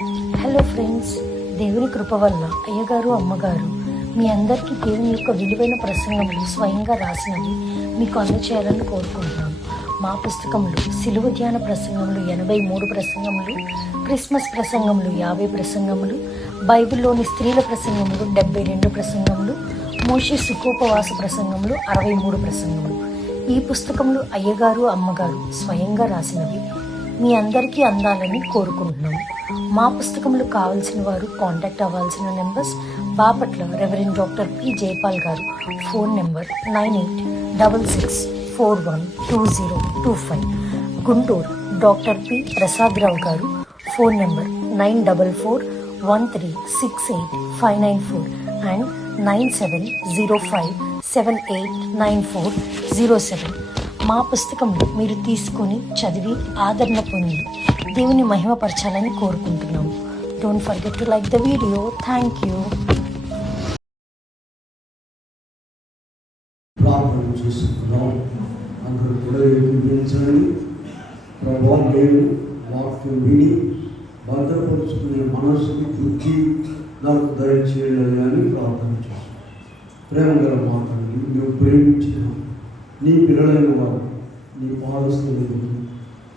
Hello friends, దేవుని కృప వల్ల అయ్యగారు అమ్మగారు మీ అందరికీ దేవుని యొక్క విలువైన ప్రసంగములు స్వయంగా రాసినవి మీకు అందచేయాలని కోరుకుంటున్నాం. మా పుస్తకంలో సిలువ ధ్యాన ప్రసంగములు 83 ప్రసంగములు, క్రిస్మస్ ప్రసంగములు 50 ప్రసంగములు, బైబిల్లోని స్త్రీల ప్రసంగములు 72 ప్రసంగములు, మోషే సుఖోపవాస ప్రసంగములు 63 ప్రసంగములు. ఈ పుస్తకములు అయ్యగారు అమ్మగారు స్వయంగా రాసినవి మీ అందరికీ అందాలని కోరుకుంటున్నాము. మా పుస్తకములు కావాల్సిన వారు కాంటాక్ట్ అవ్వాల్సిన numbers: Bapatla reverend doctor P Jayapal గారు, phone number 9866412025. Guntur doctor P Prasad Rao గారు, ఫోన్ నెంబర్ 9441368594 అండ్ 9705789407. మా పుస్తకంలో మీరు తీసుకొని చదివి ఆదరణ పొంది దేవుని మహిమపరచాలని కోరుకుంటున్నాము. Don't forget to like the video. Thank you. ప్రార్థన చేసుకున్నాం. అందరూ కూడా ఏకీభవించండి. ప్రభావం లేదు, వాక్యం విని భద్రపరుచుకునే మనసుకి బుద్ధి నాకు దయచేయాలి అని ప్రార్థన చేస్తాం. ప్రేమ గల మాట్లాడి నువ్వు ప్రేమించిన నీ పిల్లలైన వారు నీ పాదస్థులను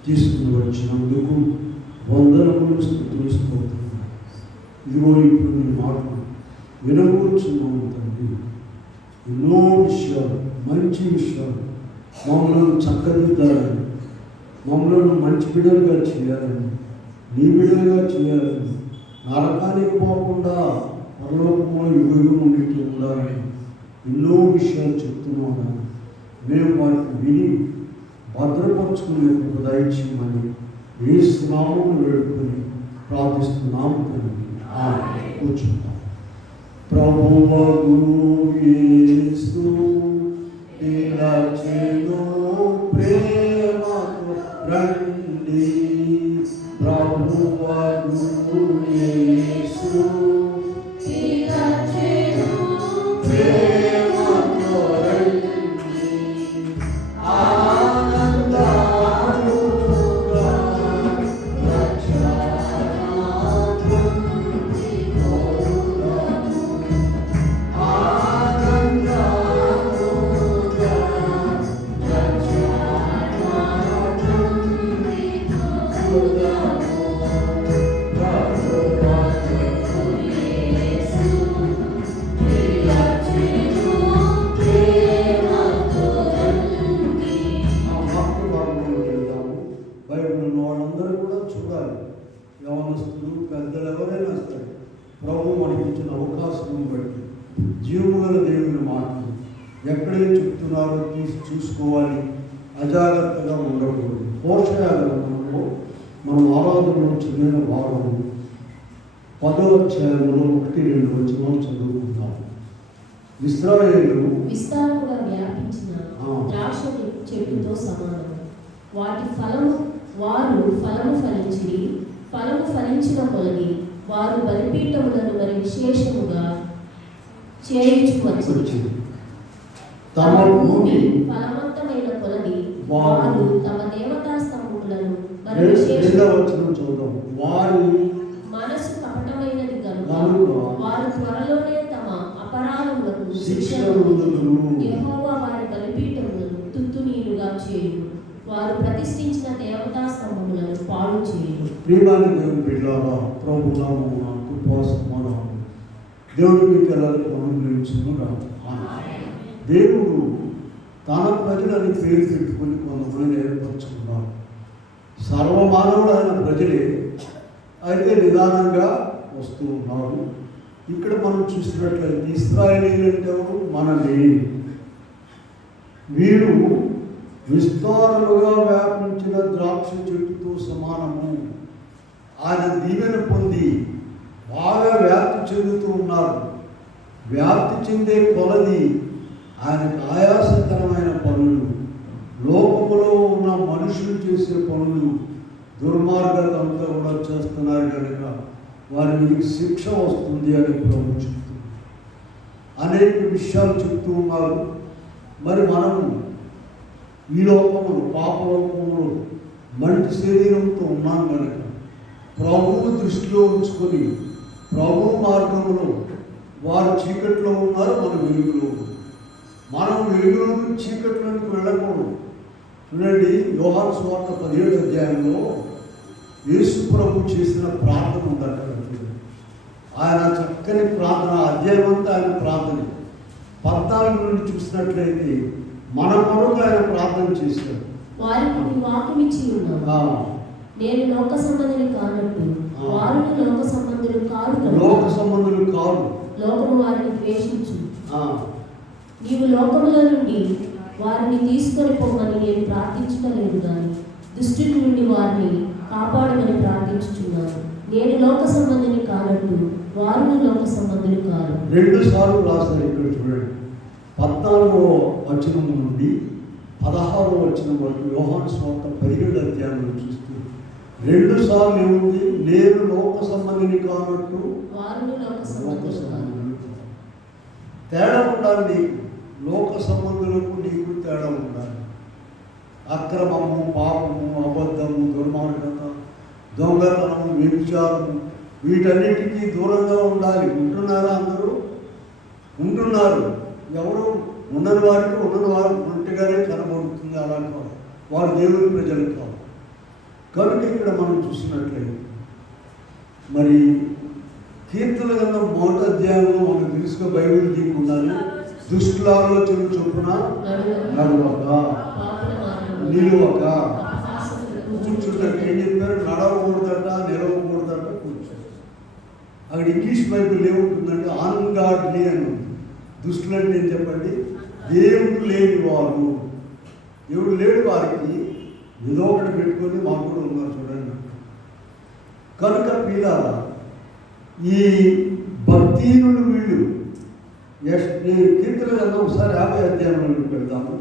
తీసుకుని వచ్చినందుకు వందనములు స్తుతిస్తున్నాను. ఇదిగో ఇప్పుడు నీ మాటలు వినవచ్చున్నాము తండ్రి. ఎన్నో విషయాలు, మంచి విషయాలు మమ్మల్ని చక్కదిద్దాలని, మమ్మల్ని మంచి బిడ్డలుగా చేయాలని, నీ బిడ్డలుగా చేయాలని, నరకానికి పోకుండా పరలోకంలో యుగం ఉండి ఉండాలని ఎన్నో విషయాలు చెప్తున్నాను. మేము వాటిని విని భద్రపరుచుకునే దయచేయమని యేసు నామమున వేడుకొని ప్రార్థిస్తున్నాము తండ్రి. కూర్చుంటాం. ప్రభువగు యేసు నిలచెను ప్రేమతో రండి. ప్రభువగు యేసు నిలచెను ప్రేమతో రండి. వాళ్ళందరూ కూడా చూడాలి. యవనస్తులు, పెద్దలు ఎవరైనా సరే ప్రభు మనకి ఇచ్చిన అవకాశం బట్టి జీవముగల దేవుని మాటలు ఎక్కడే చెప్తున్నారో చూసుకోవాలి. అజాగ్రత్తగా ఉండకూడదు. హోషేయ గ్రంథంలో మనం ఆరాధనలో చదివిన భాగము 10వ అధ్యాయంలో 1-2 వచనాలు చదువుకుంటాం. ఇశ్రాయేలు విస్తారముగా వ్యాపించిన ద్రాక్ష చెట్టుతో సమానం. వాటి ఫలము వారు ఫలము ఫలించి, ఫలము ఫలించిన కొలది వారు బలిపీఠములను మరి విశేషముగా చేయించుకొచ్చి, తమ భూమి ఫలవంతమైన కొలది వారు తమ దేవతా స్తంభములను మరి చూద్దాం. వారి మనసు కపటమైనది కనుక వారు త్వరలోనే తమ అపరాధములకు శిక్షను యెహోవా వారి బలిపీఠములను తుత్తునీరుగా చేయును. వారు ప్రతిష్ఠించిన దేవతా స్తంభములను పాడు చేయరు. ప్రియమైన దేవుని బిడ్డలారా, ప్రభు నామమున కృపాసమాధానం దేవుడు మీకు ఎల్లరికీ అనుగ్రహించును. దేవుడు తన ప్రజలని పేరు పెట్టుకుని కొంతమంది ఏర్పరచుకున్నారు. సర్వమానవుడైన ప్రజలే అయితే నిదానంగా వస్తూ ఉన్నారు. ఇక్కడ మనం చూసినట్లయితే ఇశ్రాయేలీయులు అంటే ఎవరు? మనమే. వీరు విస్తారముగా వ్యాపించిన ద్రాక్ష చెట్టుతో సమానము. ఆయన దీవెన పొంది బాగా వ్యాప్తి చెందుతూ ఉన్నారు. వ్యాప్తి చెందే కొలది ఆయనకు ఆయాసకరమైన పనులు, లోకములో ఉన్న మనుషులు చేసే పనులు, దుర్మార్గత అంతా కూడా చేస్తున్నారు కనుక వారి మీకు శిక్ష వస్తుంది అని ప్రభు చెప్తున్నారు. అనేక విషయాలు చెప్తూ ఉన్నారు. మరి మనము ఈ లోకములు, పాపలోకములు, మంటి శరీరంతో ఉన్నాం కనుక ప్రభువు దృష్టిలో ఉంచుకొని ప్రభు మార్గంలో వారు చీకట్లో ఉన్నారు, మన వెలుగులో ఉన్నారు. మనం వెలుగులో నుంచి చీకట్లోకి వెళ్ళకూడదు. చూడండి, యోహాను సువార్త 17వ అధ్యాయంలో యేసు ప్రభు చేసిన ప్రార్థన ఉందట. ఆయన చక్కని ప్రార్థన, అధ్యాయం అంతా ఆయన ప్రార్థన. 14 నుండి చూసినట్లయితే మన కొరకు ఆయన ప్రార్థన చేశాడు. వారికి నీ వాక్యం ఇచ్చి ఉన్నావు. నేను లోక సంబంధిని కానట్టు వారు లోక సంబంధులు కాదు. లోక సంబంధులు కాదు. లోకము వారిని ద్వేషించు. నీవు లోకములో నుండి వారిని తీసుకొని పోమని నేను ప్రార్థించలేదు, కానీ దుష్టుని నుండి వారిని కాపాడమని ప్రార్థించుచున్నాను. నేను లోక సంబంధిని కానట్టు వారు లోక సంబంధులు కాదు. 2 సార్లు రాశారు ఇక్కడ చూడండి. 14వ వచనం నుండి 16వ వచనం వరకు యోహాను సువార్త 17వ అధ్యాయంలో చూస్తూ 2 సార్లు ఏముంది? నేను లోక సంబంధిని కానట్టు వారు లోక సంబంధులు కాదు. తేడా ఉండాలి. లోక సంబంధులకు నీకు తేడా ఉండాలి. అక్రమము, పాపము, అబద్ధము, దుర్మార్గత, దొంగతనము, వ్యభిచారము, వీటన్నిటికీ దూరంగా ఉండాలి. ఉంటున్నారా? అందరూ ఉంటున్నారు. ఎవరు ఉండని వారికి ఉండని వారు ఉన్నట్టుగానే కనబడుతుంది. అలాంటి వారు దేవుని ప్రజలు కాదు. కనుక ఇక్కడ మనం చూసినట్లయితే మరి కీర్తన గ్రంథం 1వ అధ్యాయంలో మనం తెలుసుకో, బైబిల్ తీయకుండానే దుష్టుల ఆలోచన చొప్పున నడవక, నిలువక, కూర్చుంటకి ఏం చెప్పారు? నడవకూడదట, నిలవకూడదట, కూర్చో. అక్కడ ఇంగ్లీష్ బైబిల్ ఏముంటుందంటే అన్గాడ్లీ అని ఉంది. దుష్టులు అంటే ఏం చెప్పండి? దేవుడు లేని వారు. దేవుడు లేడు వారికి ఏదో ఒకటి పెట్టుకొని మాకు కూడా ఉన్నారు చూడండి. కనుక పిల్లల ఈ భక్తిహీనులు వీళ్ళు. కీర్తన గ్రంథం ఒకసారి 50వ అధ్యాయంలోకి వెళ్తాము.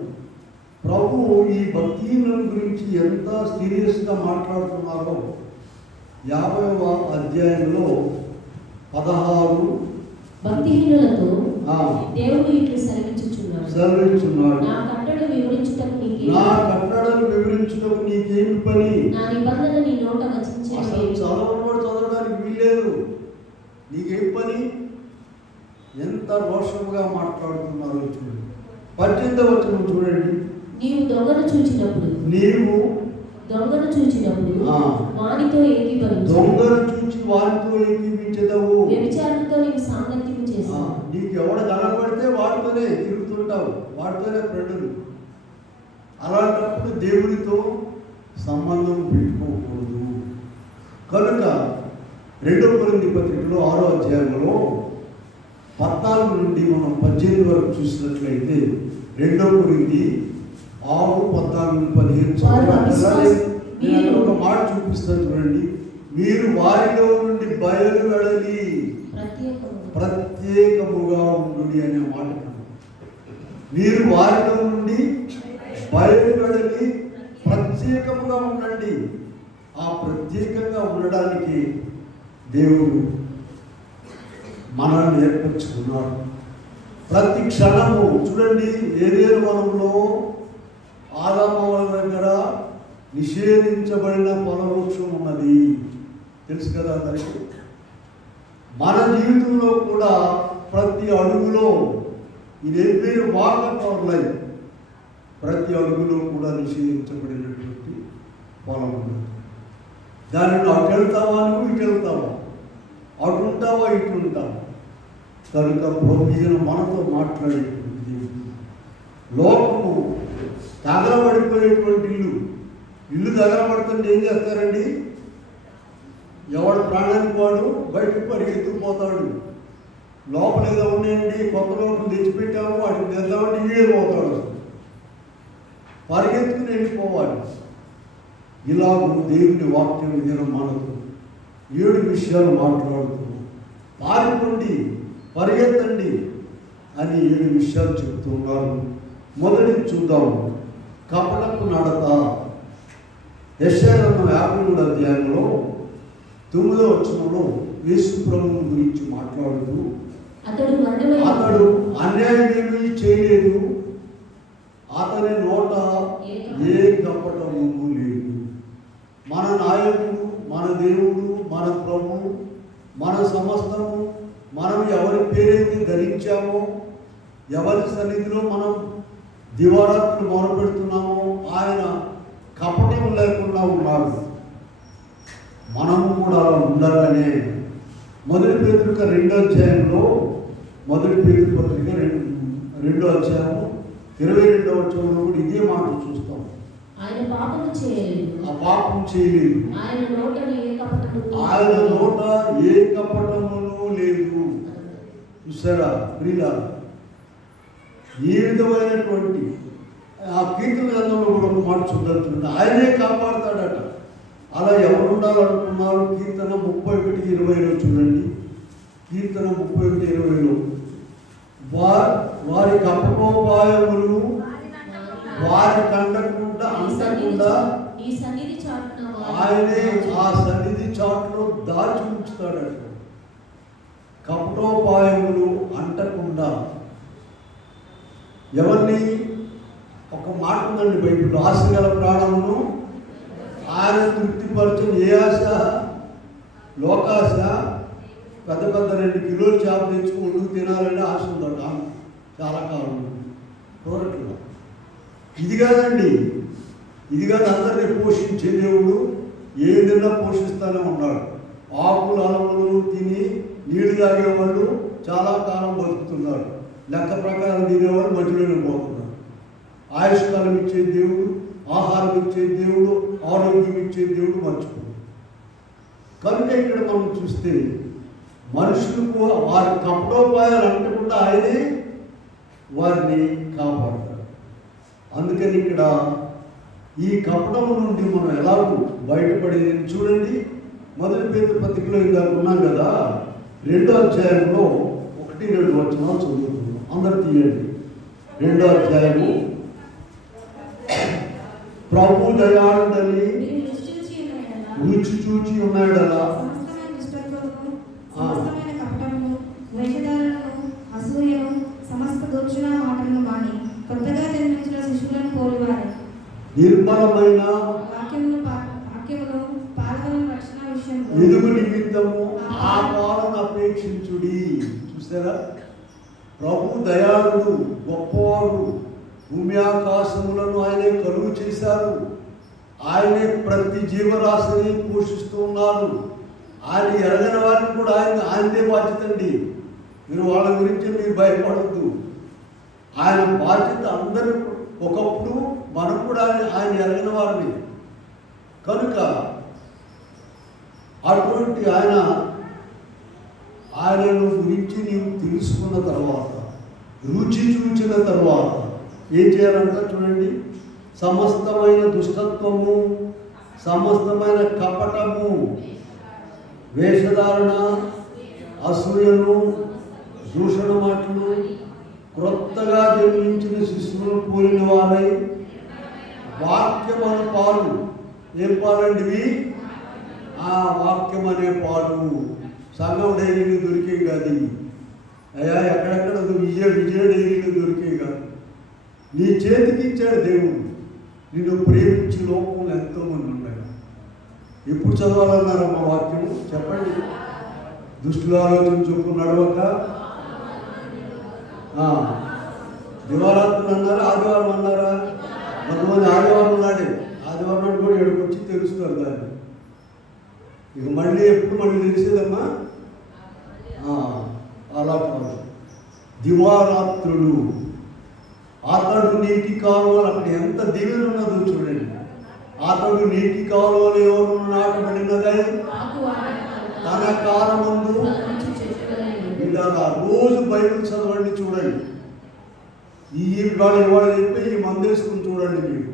ప్రభు ఈ భక్తిహీనుల గురించి ఎంత సీరియస్గా మాట్లాడుతున్నారో 50వ అధ్యాయంలో 16 భక్తిహీనులతో దేవుడు ఇట్లు సెలవించుచున్నాడు. నా కట్టడలు వివరించుటకు నీకేమి పని? నా నిబంధన నీ నోట వచించే. అసలు చదవడానికి వీల్లేదు. నీకేం పని? ఎంత రోషముగా మాట్లాడుతున్నారో చూడండి. 18వ వచనం చూడండి. నీవు దొంగను చూచినప్పుడు వానితో ఏకీభవించు. దొంగను చూచి వారితో ఏకీభించదవు. వ్యభిచారంతో నీవు సాంగత్యం చేసావు. నీకు ఎవడు కనబడితే వాటితోనే తిరుగుతుంటావు, వాటితోనే ఫ్రెండ్లు. అలాంటప్పుడు దేవుడితో సంబంధం పెట్టుకోకూడదు. కనుక 2 కొరింథీ పత్రికలో 6వ అధ్యాయంలో 14 నుండి మనం 18 వరకు చూసినట్లయితే 2 కొరింథీ 6:14-15 నేను ఒక మాట చూపిస్తాను చూడండి. మీరు వారిలో నుండి బయలు వెళ్ళి ప్రత్యేకముగా ఉండు అనే మాట. మీరు వారిలో నుండి బయలు వెళ్ళి ప్రత్యేకముగా ఉండండి. ఆ ప్రత్యేకంగా ఉండడానికి దేవుడు మనల్ని ఏర్పరచుకున్నాడు. ప్రతి క్షణము చూడండి. ఏదేను వనంలో ఆదాము దగ్గర నిషేధించబడిన ఫలవృక్షం ఉన్నది, తెలుసు కదా అందరికీ. మన జీవితంలో కూడా ప్రతి అడుగులో ఇది మీరు వాక్ ఆఫ్ అవర్ లైఫ్, ప్రతి అడుగులో కూడా నిషేధించబడినటువంటి ఫలం ఉన్నది. దానిని అటు వెళ్తావా, నువ్వు ఇటు వెళ్తావా, అటు ఉంటావా, ఇటు ఉంటావా. కనుక ఈయన మనతో మాట్లాడేటువంటి లోకము తగలబడిపోయేటువంటి ఇల్లు తగలబడుతుంటే ఏం చేస్తారండి? ఎవడు ప్రాణానికి వాడు బయటకు పరిగెత్తుకుపోతాడు. లోపల ఏదో ఉన్నాయండి, కొత్త లోపల తెచ్చిపెట్టాము, వాటికి తెద్దామంటే ఈడే పోతాడు. పరిగెత్తుకుని వెళ్ళిపోవాలి. ఇలాగూ దేవుని వాక్యం ఇదిన మనకు 7 విషయాలు మాట్లాడుతున్నాం. పారిపోండి, పరిగెత్తండి అని 7 విషయాలు చెప్తున్నారు. మొదటి చూద్దాము. కపటపు నడత. యెషయా 53వ అధ్యాయంలో 9వ వచనంలో యేసు ప్రభువు గురించి మాట్లాడుతూ అతడు అన్యాయం ఏమీ చేయలేదు, అతని నోట ఏ కపటము లేదు. మన నాయకుడు, మన దేవుడు, మన మన సమస్తము, మనం ఎవరి పేరైతే ధరించామో, ఎవరి సన్నిధిలో మనం దివారాత్రులు మొదలుపెడుతున్నామో ఆయన కపటం లేకుండా ఉన్నాడు. మనము కూడా అలా ఉండాలనే మొదటి పేతురు 2వ అధ్యాయంలో, మొదటి పేతురు పత్రిక 2వ అధ్యాయము 22వ వచనంలో కూడా ఇదే మాట చూస్తాం. ఆయన పాపము చేయలేదు, ఆ పాపం చేయలేదు, ఆయన నోట ఏ కపటమును లేదు. చూసారా ప్రియులా, ఏ విధమైనటువంటి ఆ కీర్తన గ్రంథంలో కూడా ఒక మాట చూద్దాం. ఆయనే కాపాడుతాడట. అలా ఎవరు ఉండాలనుకున్నారు? కీర్తన 31:20 చూడండి. కీర్తన 31:20 వారి కపటోపాయములు వారి కండకుండా అంటకుండా ఆయనే ఆ సన్నిధి చాటులో దాచి ఉంచుతాడట. కపటోపాయములు అంటకుండా ఎవరిని? ఒక మాట ఉందండి బైబిల్లో, ఆశ గల ప్రాణమును ఆయన తృప్తిపరచని ఏ ఆశ? లోకాశ. పెద్ద 2 కిలోలు చేప తెచ్చుకుని వండుకు తినాలని ఆశ ఉందట చాలా కాలం కోరట్లేదు. ఇది కాదండి, ఇది కాదు. అందరినీ పోషించే దేవుడు ఏదైనా పోషిస్తూనే ఉన్నాడు. ఆకులు అలములు తిని నీళ్లు తాగేవాళ్ళు చాలా కాలం బతుకుతున్నారు. లెక్క ప్రకారం తినేవాళ్ళు మధ్యలోనే పోతున్నారు. ఆయుష్కాలం ఇచ్చే దేవుడు, ఆహారం ఇచ్చే దేవుడు, ఆరోగ్యం ఇచ్చే దేవుడు మర్చిపోడు. కనుక ఇక్కడ మనం చూస్తే మనుషులకు వారి కపటోపాయాలు అంటకుండా ఆయనే వారిని కాపాడతాడు. అందుకని ఇక్కడ ఈ కపటము నుండి మనం ఎలాగూ బయటపడేది చూడండి. మొదటి పేతురు పత్రికలో ఇందాక ఉన్నాం కదా, 2వ అధ్యాయంలో 1-2 వచనాలు చదువుతున్నాం. అందరు తీయండి. 2వ అధ్యాయము. ప్రభు దయాళుడని రుచి చూచి ఉన్నాడలా నిర్మలమైన ఎదుగు నిమిత్తము ఆ పాలన అపేక్షించుడి. చూసారా, ప్రభు దయాళుడు, గొప్పవాడు. భూమి ఆకాశములను ఆయనే కలుగు చేశారు. ఆయనే ప్రతి జీవరాశిని పోషిస్తూ ఉన్నారు. ఆయన ఎరగని వారిని కూడా ఆయనదే బాధ్యత అండి. మీరు వాళ్ళ గురించి మీరు భయపడద్దు. ఆయన బాధ్యత అందరూ. ఒకప్పుడు మనం కూడా ఆయన ఎరగని వారిని. కనుక అటువంటి ఆయనను గురించి నీవు తెలుసుకున్న తర్వాత, రుచి చూచిన తర్వాత ఏం చేయాలంట చూడండి. సమస్తమైన దుష్టత్వము, సమస్తమైన కపటము, వేషధారణ, అసూయను, దూషణ మాటలు, క్రొత్తగా జన్మించిన శిశువులను పోలిన వారై వాక్యమనే పాలు. ఏం పాలండి ఇవి? ఆ వాక్యం అనే పాలు. సంఘం డైరీలు దొరికే కాదు. అయ్యా ఎక్కడెక్కడ విజయ డైరీలు దొరికే కాదు. నీ చేతికి ఇచ్చాడు దేవుడు. నిన్ను ప్రేమించి లోకంలో ఎంతోమంది ఉన్నారు. ఎప్పుడు చదవాలన్నారమ్మా వాక్యం చెప్పండి. దుష్టుల ఆలోచన చొప్పున నడవక, దివారాత్రులు అన్నారా, ఆదివారం అన్నారా? కొంతమంది ఆదివారం నాడే, ఆదివారం నాడు కూడా ఇక్కడికి వచ్చి తెలుస్తారు దాన్ని. ఇక మళ్ళీ ఎప్పుడు తెలిసేదమ్మా? అలా కాదు. దివారాత్రులు. అతడు నీటి కాలువలు, అక్కడ ఎంత దీవెన ఉన్నదో చూడండి. అతడు నీటి కాలువలు ఎవరు నాటబడినదై తన కాలమందు. ఇలా రోజు బైబిల్ చదవండి చూడండి. ఇవాళ చెప్పి ఈ మందేసుకుని చూడండి. మీరు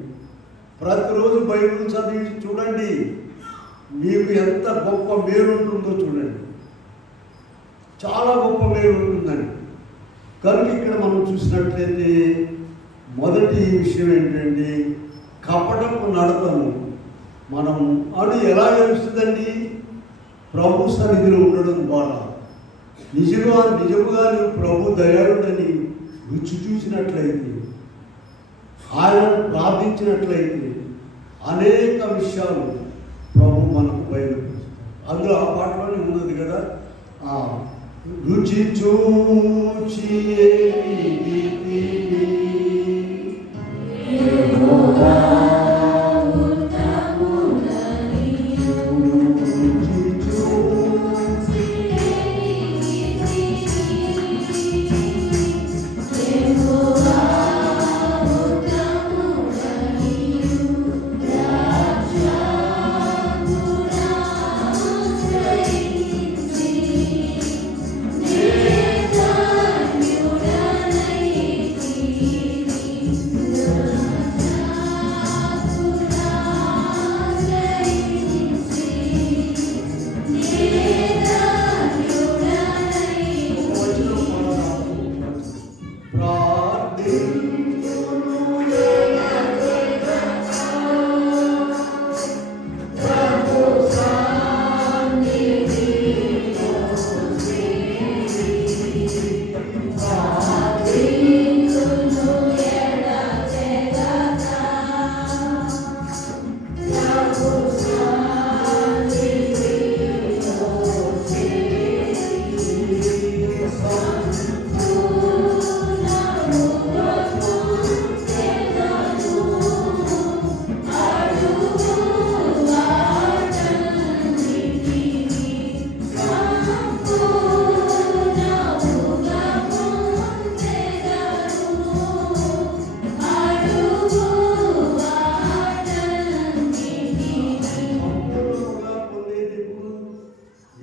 ప్రతిరోజు బైబిల్ చదివి చూడండి. మీకు ఎంత గొప్ప మేలు ఉంటుందో చూడండి. చాలా గొప్ప మేలు ఉంటుందండి. కనుక ఇక్కడ మనం చూసినట్లయితే మొదటి విషయం ఏంటంటే కపటపు నడతను మనం ఎలా తెలుస్తుందండి? ప్రభు సన్నిధిలో ఉండడం ద్వారా. నిజముగా నువ్వు ప్రభు దయాళుడని రుచి చూసినట్లయితే, ఆయనను ప్రార్థించినట్లయితే అనేక విషయాలు ప్రభు మనకు బయలుపరుస్తారు. అందులో ఆ పాటలోనే ఉన్నది కదా, రుచి చూచి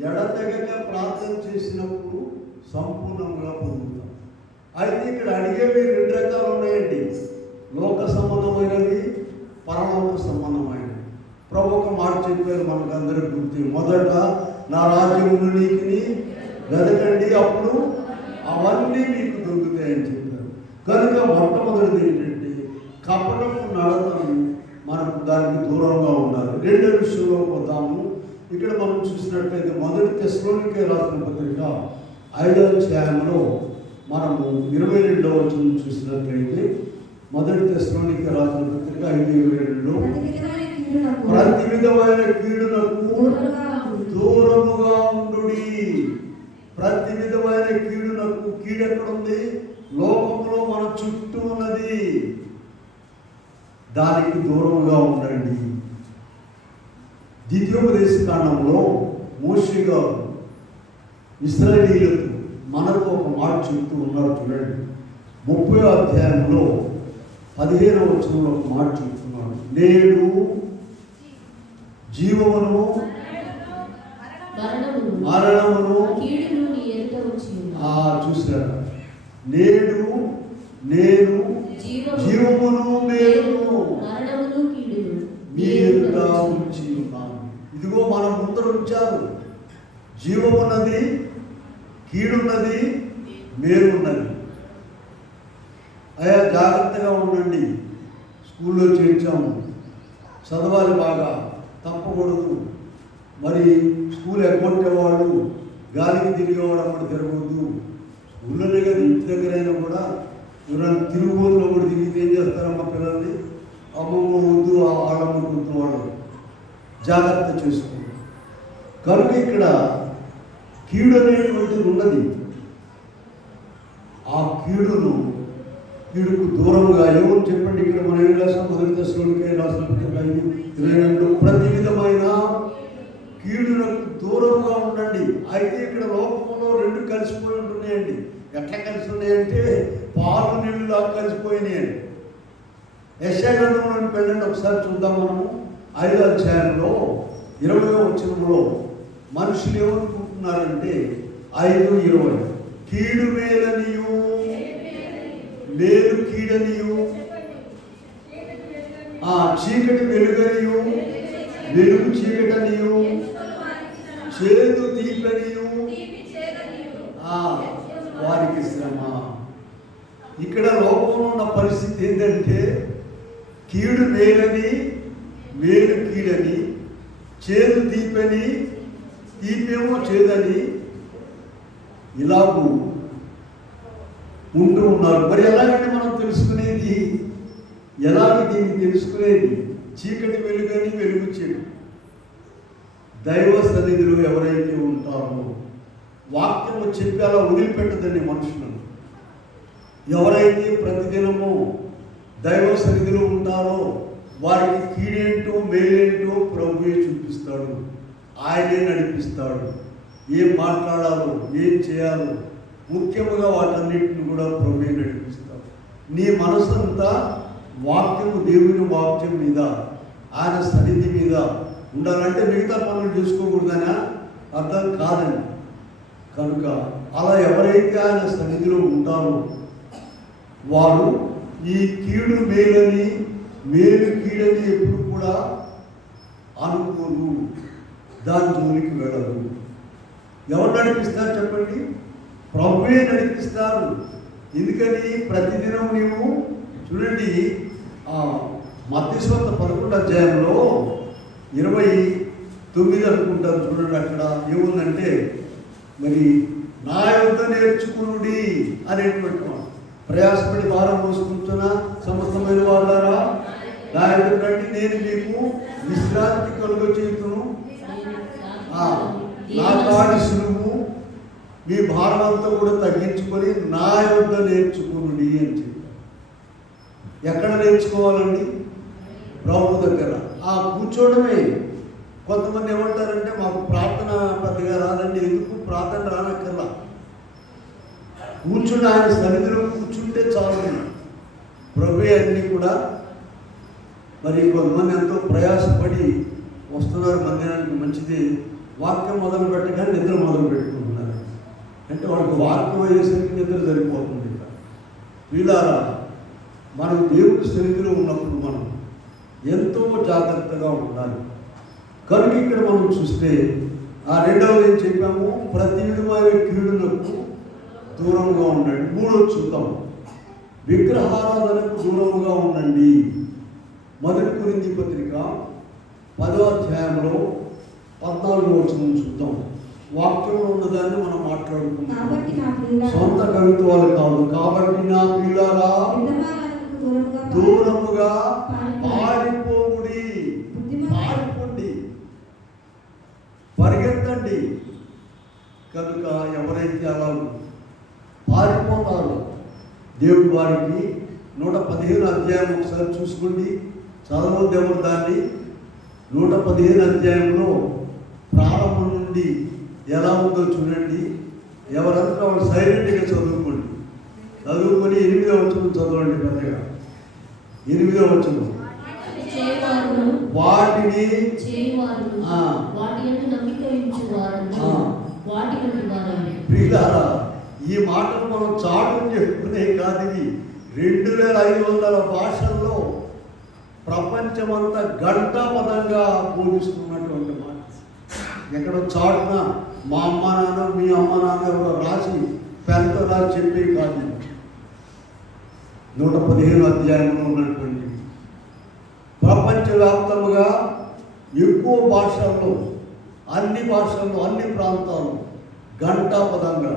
ఎడతెగక ప్రార్థన చేసినప్పుడు సంపూర్ణంగా పొందుతాం. అయితే ఇక్కడ అడిగేవి రెండు రకాలు ఉన్నాయండి, లోక సంబంధమైనవి, పరలోక సంబంధమైనవి. ప్రభు ఒక మాట చెప్పారు మనకు అందరికి గుర్తు, మొదట నా రాజ్యమును నీతిని వెతకండి, అప్పుడు అవన్నీ మీకు దొరుకుతాయని చెప్పారు. కనుక మొట్టమొదటిది ఏంటంటే కపటపు నడతను మనకు దానికి దూరంగా ఉండాలి. రెండో విషయంలో పోతాము. ఇక్కడ మనం చూసినట్లయితే మొదటి తెస్సలోనికే రాసిన పత్రిక 5వ అధ్యాయంలో మనము 22వ వచనం చూసినట్లయితే, మొదటి తెస్సలోనికే రాసిన పత్రిక 5:22, ప్రతి విధమైన కీడునకు దూరముగా ఉండుడి. ప్రతి విధమైన కీడునకు, కీడెక్కడుంది? లోకంలో మన చుట్టూ ఉన్నది, దానికి దూరముగా ఉండండి. ద్వితీయోపదేశ కాండంలో మోషే గారు ఇశ్రాయేలీయులకు మనకు ఒక మాట చెప్తూ ఉన్నారు చూడండి. 30వ అధ్యాయంలో 15వ వచనంలో ఒక మాట చెప్తున్నాడు, నేడు జీవమును మరణమును చూసారా, నేడు నేను జీవమును మేలును మీ ఎదుట ఉంచి ఉన్నాను. ఇదిగో మన ముందర ఉంచారు. జీవమున్నది, కీడున్నది, మేలున్నది. అయ్యా జాగ్రత్తగా ఉండండి. స్కూల్లో చేర్చాము, చదవాలి బాగా, తప్పకూడదు. మరి స్కూల్ ఎగ్గొట్టేవాళ్ళు, గాలికి తిరిగేవాడు అప్పుడు తిరగవద్దు. స్కూల్లోనే కదా, ఇంటి దగ్గర అయినా కూడా ఎవరైనా తిరుగుబోతులో కూడా తిరిగితే ఏం చేస్తారమ్మా పిల్లల్ని? అమ్మమ్మ వద్దు, ఆడమ్మ వద్దు, వాళ్ళు జాగ్రత్త చేసుకోండి. కనుక ఇక్కడ కీడు అనేటువంటిది ఉన్నది. ఆ కీడుకు దూరంగా ఎవరు చెప్పండి? ఇక్కడ మనం ఏం రాసిన మొదటి దశలోనికే రాసిన 5:22, ప్రతి విధమైన కీడులకు దూరంగా ఉండండి. అయితే ఇక్కడ లోకంలో రెండు కలిసిపోయి ఉంటున్నాయండి. ఎట్లా కలిసి ఉన్నాయంటే పాలు నీళ్ళులా కలిసిపోయినాయండి. యెషయా గ్రంథంలోని వెళ్ళండి, ఒకసారి చూద్దాం. మనము 5వ అధ్యాయంలో 20వ వచనంలో మనుషులు ఏమనుకుంటున్నారంటే 5:20, కీడు మేలనియు మేలు కీడనియు, చీకటి వెలుగనియు వెలుగు చీకటనియు, చేదు తీపనియు వారికి శ్రమ. ఇక్కడ లోకంలో ఉన్న పరిస్థితి ఏంటంటే కీడు మేలని, మేలు కీడని, చేదు తీపని, తీపేమో చేదని ఇలాగూ ఉంటూ ఉన్నారు. మరి ఎలాగంటే మనం తెలుసుకునేది? ఎలాగ దీన్ని తెలుసుకునేది? చీకటి వెలుగని, వెలుగు చీకటి. దైవ సన్నిధిలో ఎవరైతే ఉంటారో, వాక్యము చెప్పి అలా వదిలిపెట్టదండి మనుషులను. ఎవరైతే ప్రతిదినము దైవ సన్నిధిలో ఉంటారో వారికి కీడేంటో మేలేంటో ప్రభువే చూపిస్తాడు, ఆయనే నడిపిస్తాడు. ఏం మాట్లాడాలో, ఏం చేయాలో, ముఖ్యముగా వాటన్నిటిని కూడా ప్రభువే నడిపిస్తాడు. నీ మనసంతా వాక్యము, దేవుని వాక్యం మీద, ఆయన సన్నిధి మీద ఉండాలంటే మిగతా పనులు చేసుకోకూడదనా అర్థం కాదండి. కనుక అలా ఎవరైతే ఆయన సన్నిధిలో ఉంటారో వారు ఈ కీడు మేలని, మేలు కీడని ఎప్పుడు కూడా అనుకోరు, దాని జోలికి వెళ్ళరు. ఎవరు నడిపిస్తారు చెప్పండి? ప్రభువే నడిపిస్తారు. ఎందుకని? ప్రతిదినం నీవు చూడండి, మత్తయి సువార్త 11వ అధ్యాయంలో 29 అనుకుంటారు చూడండి, అక్కడ ఏముందంటే మరి నా యొద్ద నేర్చుకునుడి అనేటువంటి మాట. ప్రయాసపడి భారం మోసుకుంటున్న సమస్తమైన వాళ్ళారా నా యొద్దకు రండి, నేను మీకు విశ్రాంతి కలుగచేయుదును. నా కాడి సులువు, మీ భారం అంతా కూడా తగ్గించుకొని నా యొద్ద నేర్చుకునుడి అని చెప్పారు. ఎక్కడ నేర్చుకోవాలండి? ప్రభు దగ్గర. కూర్చోవడమే. కొంతమంది ఏమంటారంటే మాకు ప్రార్థన పెద్దగా రాదండి. ఎందుకు? ప్రార్థన రానక్కర్లా, కూర్చుని ఆయన సన్నిధిలో కూర్చుంటే చాలు. ప్రభు అన్నీ కూడా మరి కొంతమంది ఎంతో ప్రయాసపడి వస్తున్నారు మందిరానికి, మంచిది. వాక్యం మొదలు పెట్టగానే నిద్ర మొదలు పెట్టుకుంటున్నారు. అంటే వాళ్ళకి వాక్యం అయ్యేసరికి నిద్ర సరిపోతుంది. వీళ్ళారా, మనం దేవుడి సన్నిధిలో ఉన్నప్పుడు మనం ఎంతో జాగ్రత్తగా ఉండాలి. కనుక ఇక్కడ మనం చూస్తే రెండవది ఏం చెప్పాము? ప్రతి విధమైన కీడులకు దూరంగా ఉండండి. మూడోది చూద్దాం, విగ్రహారాధనకు దూరముగా ఉండండి. 1 కొరింథీ పత్రిక 10వ అధ్యాయంలో 14వ వచనం చూద్దాం. వాక్యంలో ఉన్నదాన్ని మనం మాట్లాడుకుంటాం. సొంత కవిత్వాలు కాదు. కాబట్టి నా ప్రియులారా దూరముగా పారిపోవుడి. పారిపోండి, పరిగెత్తండి. కనుక ఎవరైతే అలా పారిపోతారో దేవుడు వారికి 115 అధ్యాయం ఒకసారి చూసుకోండి, చదవద్దు ఎవరు దాన్ని. 115 అధ్యాయంలో ప్రారంభం నుండి ఎలా ఉందో చూడండి. ఎవరంతా వాళ్ళు సైలెంట్గా చదువుకోండి. 8వ వచనం చదవండి పెద్దగా. 8వ వచనం, వాటిని ప్రియులారా, ఈ మాటలు మనం చాటుని చెప్పుకునే కాదు. ఇవి 2500 భాషల్లో ప్రపంచమంతా గంటాపదంగా బోధిస్తున్నటువంటి మాట. ఎక్కడో చాటున మా అమ్మ నాన్న, మీ అమ్మ నాన్న ఎవరో రాసి పెద్ద రాసి చెప్పే కాదు. 115 అధ్యాయంలో ఉన్నటువంటి ప్రపంచవ్యాప్తముగా ఎక్కువ భాషల్లో, అన్ని భాషల్లో, అన్ని ప్రాంతాల్లో గంటాపదంగా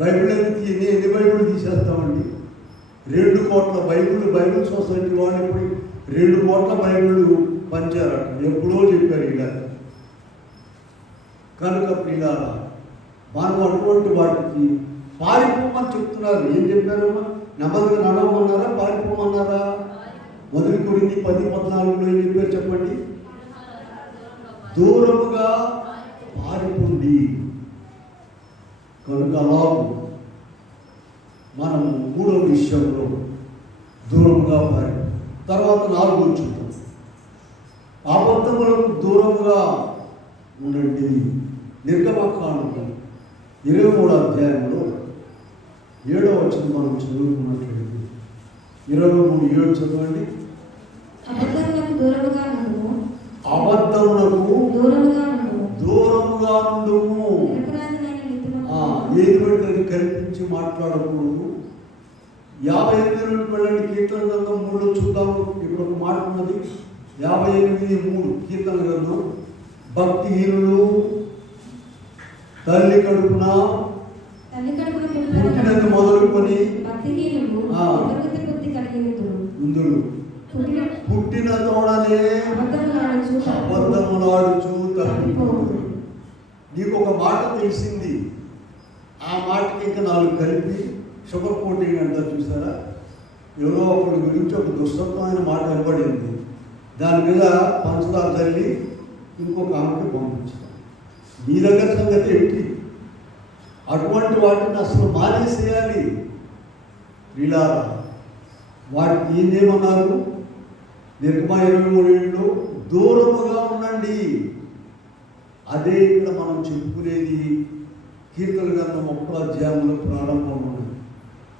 బైబిల్ ఎన్ని బైబిల్ తీసేస్తామండి? 2 కోట్ల బైబిల్ సొసైటీ వాళ్ళు ఇప్పుడు 2 కోట్ల బైబిల్ పంచారట. ఎప్పుడో చెప్పారు ఇలా. కనుక ప్రియులారా, మనం అటువంటి వాటికి పారిపోమని చెప్తున్నారు. ఏం చెప్పారమ్మా? నెమ్మదిగా నడవమన్నారా, పారిపోమన్నారా? 1 కొరింథీ 10:14 ఏం చెప్పారు చెప్పండి? దూరముగా పారిపోండి. కనుక అలాగూ మనము 3వ విషయంలో దూరముగా పారి. తర్వాత 4వ చూద్దాం, అబద్ధములకు దూరముగా ఉండండి. నిర్గమకాండం 23వ అధ్యాయంలో 7వ వచనం మనం చదువుకున్నట్లయితే 23:7 చదవండి. అబద్ధములకు దూరముగా ఉండుము. ఏది పడితే అది కల్పించి మాట్లాడకూడదు. 58 నుండి వెళ్ళండి. కీర్తన గ్రంథం 3లో చూద్దాము. ఇప్పుడు ఒక మాట ఉన్నది, 58:3 కీర్తన గ్రంథం. భక్తిహీనులు తల్లి కడుపున పుట్టినది మొదలుకొని పుట్టిన తోడనే అబద్ధములాడుచు తప్పిపోదు. నీకు ఒక మాట తెలిసింది, ఆ మాటకి ఇంకా 4 కలిపి షుగర్ కోటింగ్ అంటారు చూసారా. ఎవరో ఒకరి గురించి ఒక దుస్తత్వమైన మాట వినబడింది, దాని మీద పంచదార తల్లి ఇంకొక ఆమెకి పంపించారు. మీ దగ్గర సంగతి ఏంటి? అటువంటి వాటిని అసలు మానేసేయాలి. ఇలా వాటికి ఏమన్నారు? నిర్గమ 23 దూరముగా ఉండండి. అదే ఇక్కడ మనం చెప్పుకునేది కీర్తన గ్రంథం 30వ అధ్యాయంలో ప్రారంభంలో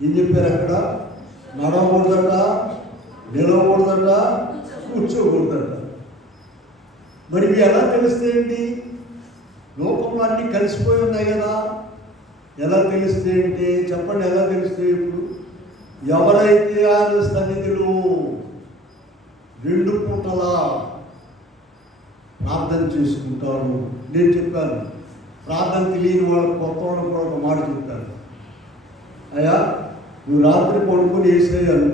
ఏం చెప్పారు? అక్కడ నడవకూడదట, నిలవకూడదట, కూర్చోకూడదట. మరి ఇవి ఎలా తెలిస్తే ఏంటి? లోకంలో అన్నీ కలిసిపోయి ఉన్నాయి కదా. ఎలా తెలిస్తే అంటే చెప్పండి, ఎలా తెలిస్తే? ఇప్పుడు ఎవరైతే ఆయన సన్నిధిలో 2 పూటలా ప్రార్థన చేసుకుంటారు. నేను చెప్పాను, ప్రార్థన తెలియని వాళ్ళకి కొత్త వాళ్ళకి కూడా ఒక మాట చెప్తాను. అయ్యా, నువ్వు రాత్రి పడుకొని వేసేయాలి,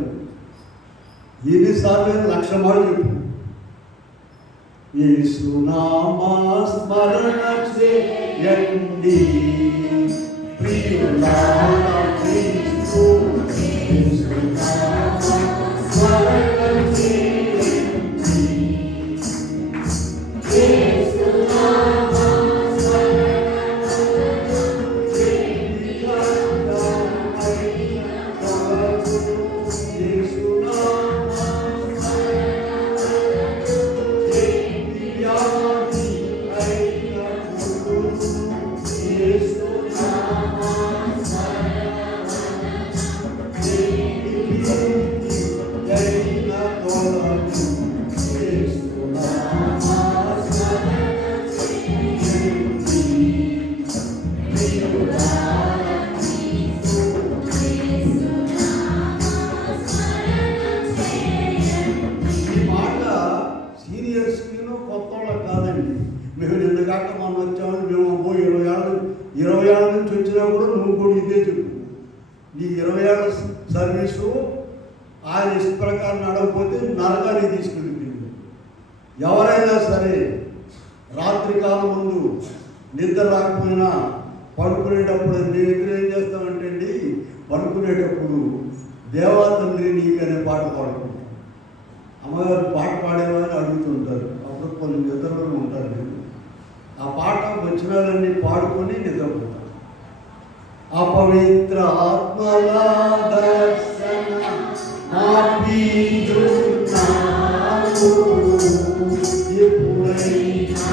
ఎన్నిసార్లు 1,00,000 మాటలు చెప్పు. యేసునామా స్మరణ చేయండి ప్రియులారా, క్రీస్తు యేసునామా స్మరణ చేయండి, యేసునామా స్మరణ చేయండి, యేసునామా నీ 20 ఏళ్ళ సర్వీసు ఆయన ఇష్ట ప్రకారం నడవకపోతే నరకానికి తీసుకెళ్ళిపోయింది. ఎవరైనా సరే రాత్రి కాలం ముందు నిద్ర రాకపోయినా పడుకునేటప్పుడు మేము ఏం చేస్తామంటే అండి, పడుకునేటప్పుడు దేవా తండ్రి నీకనే పాట పాడుకుంటాం. అమ్మగారు పాట పాడేవాని అడుగుతుంటారు. అప్పుడు కొన్ని నిద్రలో ఉంటారు. ఆ పాట వచనాలన్నీ పాడుకొని నిద్రపోతారు. అపవిత్ర ఆత్మల దర్శన ఆపీయున్నాను, ఎప్పుడైనా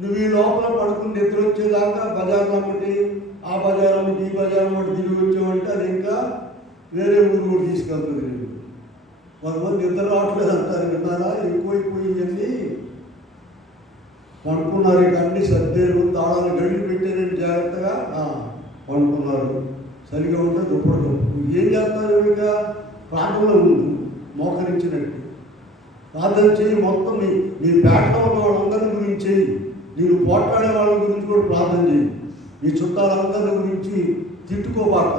నువ్వు ఈ లోపల పడుకుని నిద్ర వచ్చేదాకా బజార్లో ఒకటి, ఆ బజార్ ఒకటి, ఈ బజార్ ఒకటి తిరిగి వచ్చామంటే అది ఇంకా వేరే ఊరు కూడా తీసుకెళ్తుంది. నేను కొంతమంది నిద్ర రావట్లేదు అంటారు, విన్నారా? ఎక్కువైపోయి ఇవన్నీ పడుకున్నారు. ఇక అన్ని సర్దేరు, తాళాలు గడికి పెట్టారని జాగ్రత్తగా పడుకున్నారు. సరిగా ఉంటే దుప్పటి ఏం చేస్తారు? ఇక ప్రాంతంలో ఉంది మోకరించినట్టు ప్రార్థన చేయి. మొత్తం నీ పేటలో ఉన్న వాళ్ళందరి గురించి చేయి. నేను పోట్లాడే వాళ్ళ గురించి కూడా ప్రార్థన చేయి. నీ చుట్టాలందరి గురించి తిట్టుకోబాక,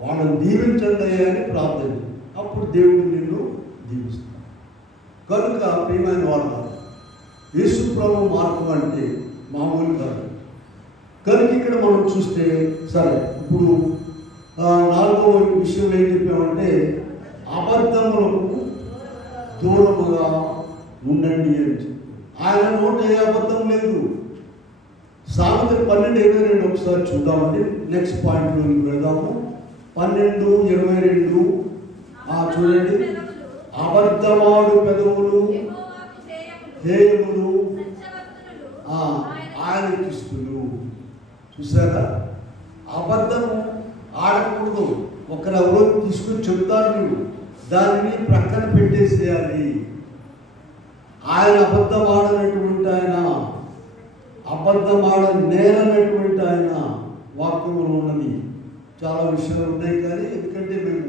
వాళ్ళని దీవించండి అని ప్రార్థన చేయి. అప్పుడు దేవుడు నిన్ను దీవిస్తాడు. కనుక ప్రియమైన వాళ్ళ, యేసు ప్రభు మార్గం అంటే మామూలు కాదు. కనుక ఇక్కడ మనం చూస్తే సరే, ఇప్పుడు 4వ విషయంలో ఏం చెప్పామంటే అబద్ధములకు దూరముగా ఉండండి అని చెప్పి. ఆయన నోట ఏ అబద్ధం లేదు. సామెతలు 12:22 ఒకసారి చూద్దామండి. నెక్స్ట్ పాయింట్లోకి వెళ్దాము. 12:22 చూడండి, అబద్ధమాడు పెదవులు హేయములు ఆయనకి ఇస్తులు. చూసారా, అబద్ధము ఆడకూడదు. ఒకరెవరో తీసుకుని చెప్తారు, నువ్వు దానిని ప్రక్కన పెట్టేసేయాలి. ఆయన అబద్ధం ఆడనటువంటి ఆయన, అబద్ధం ఆడ నేరనటువంటి ఆయన వాక్యంలో ఉన్నది. చాలా విషయాలు ఉన్నాయి, కానీ ఎందుకంటే మేము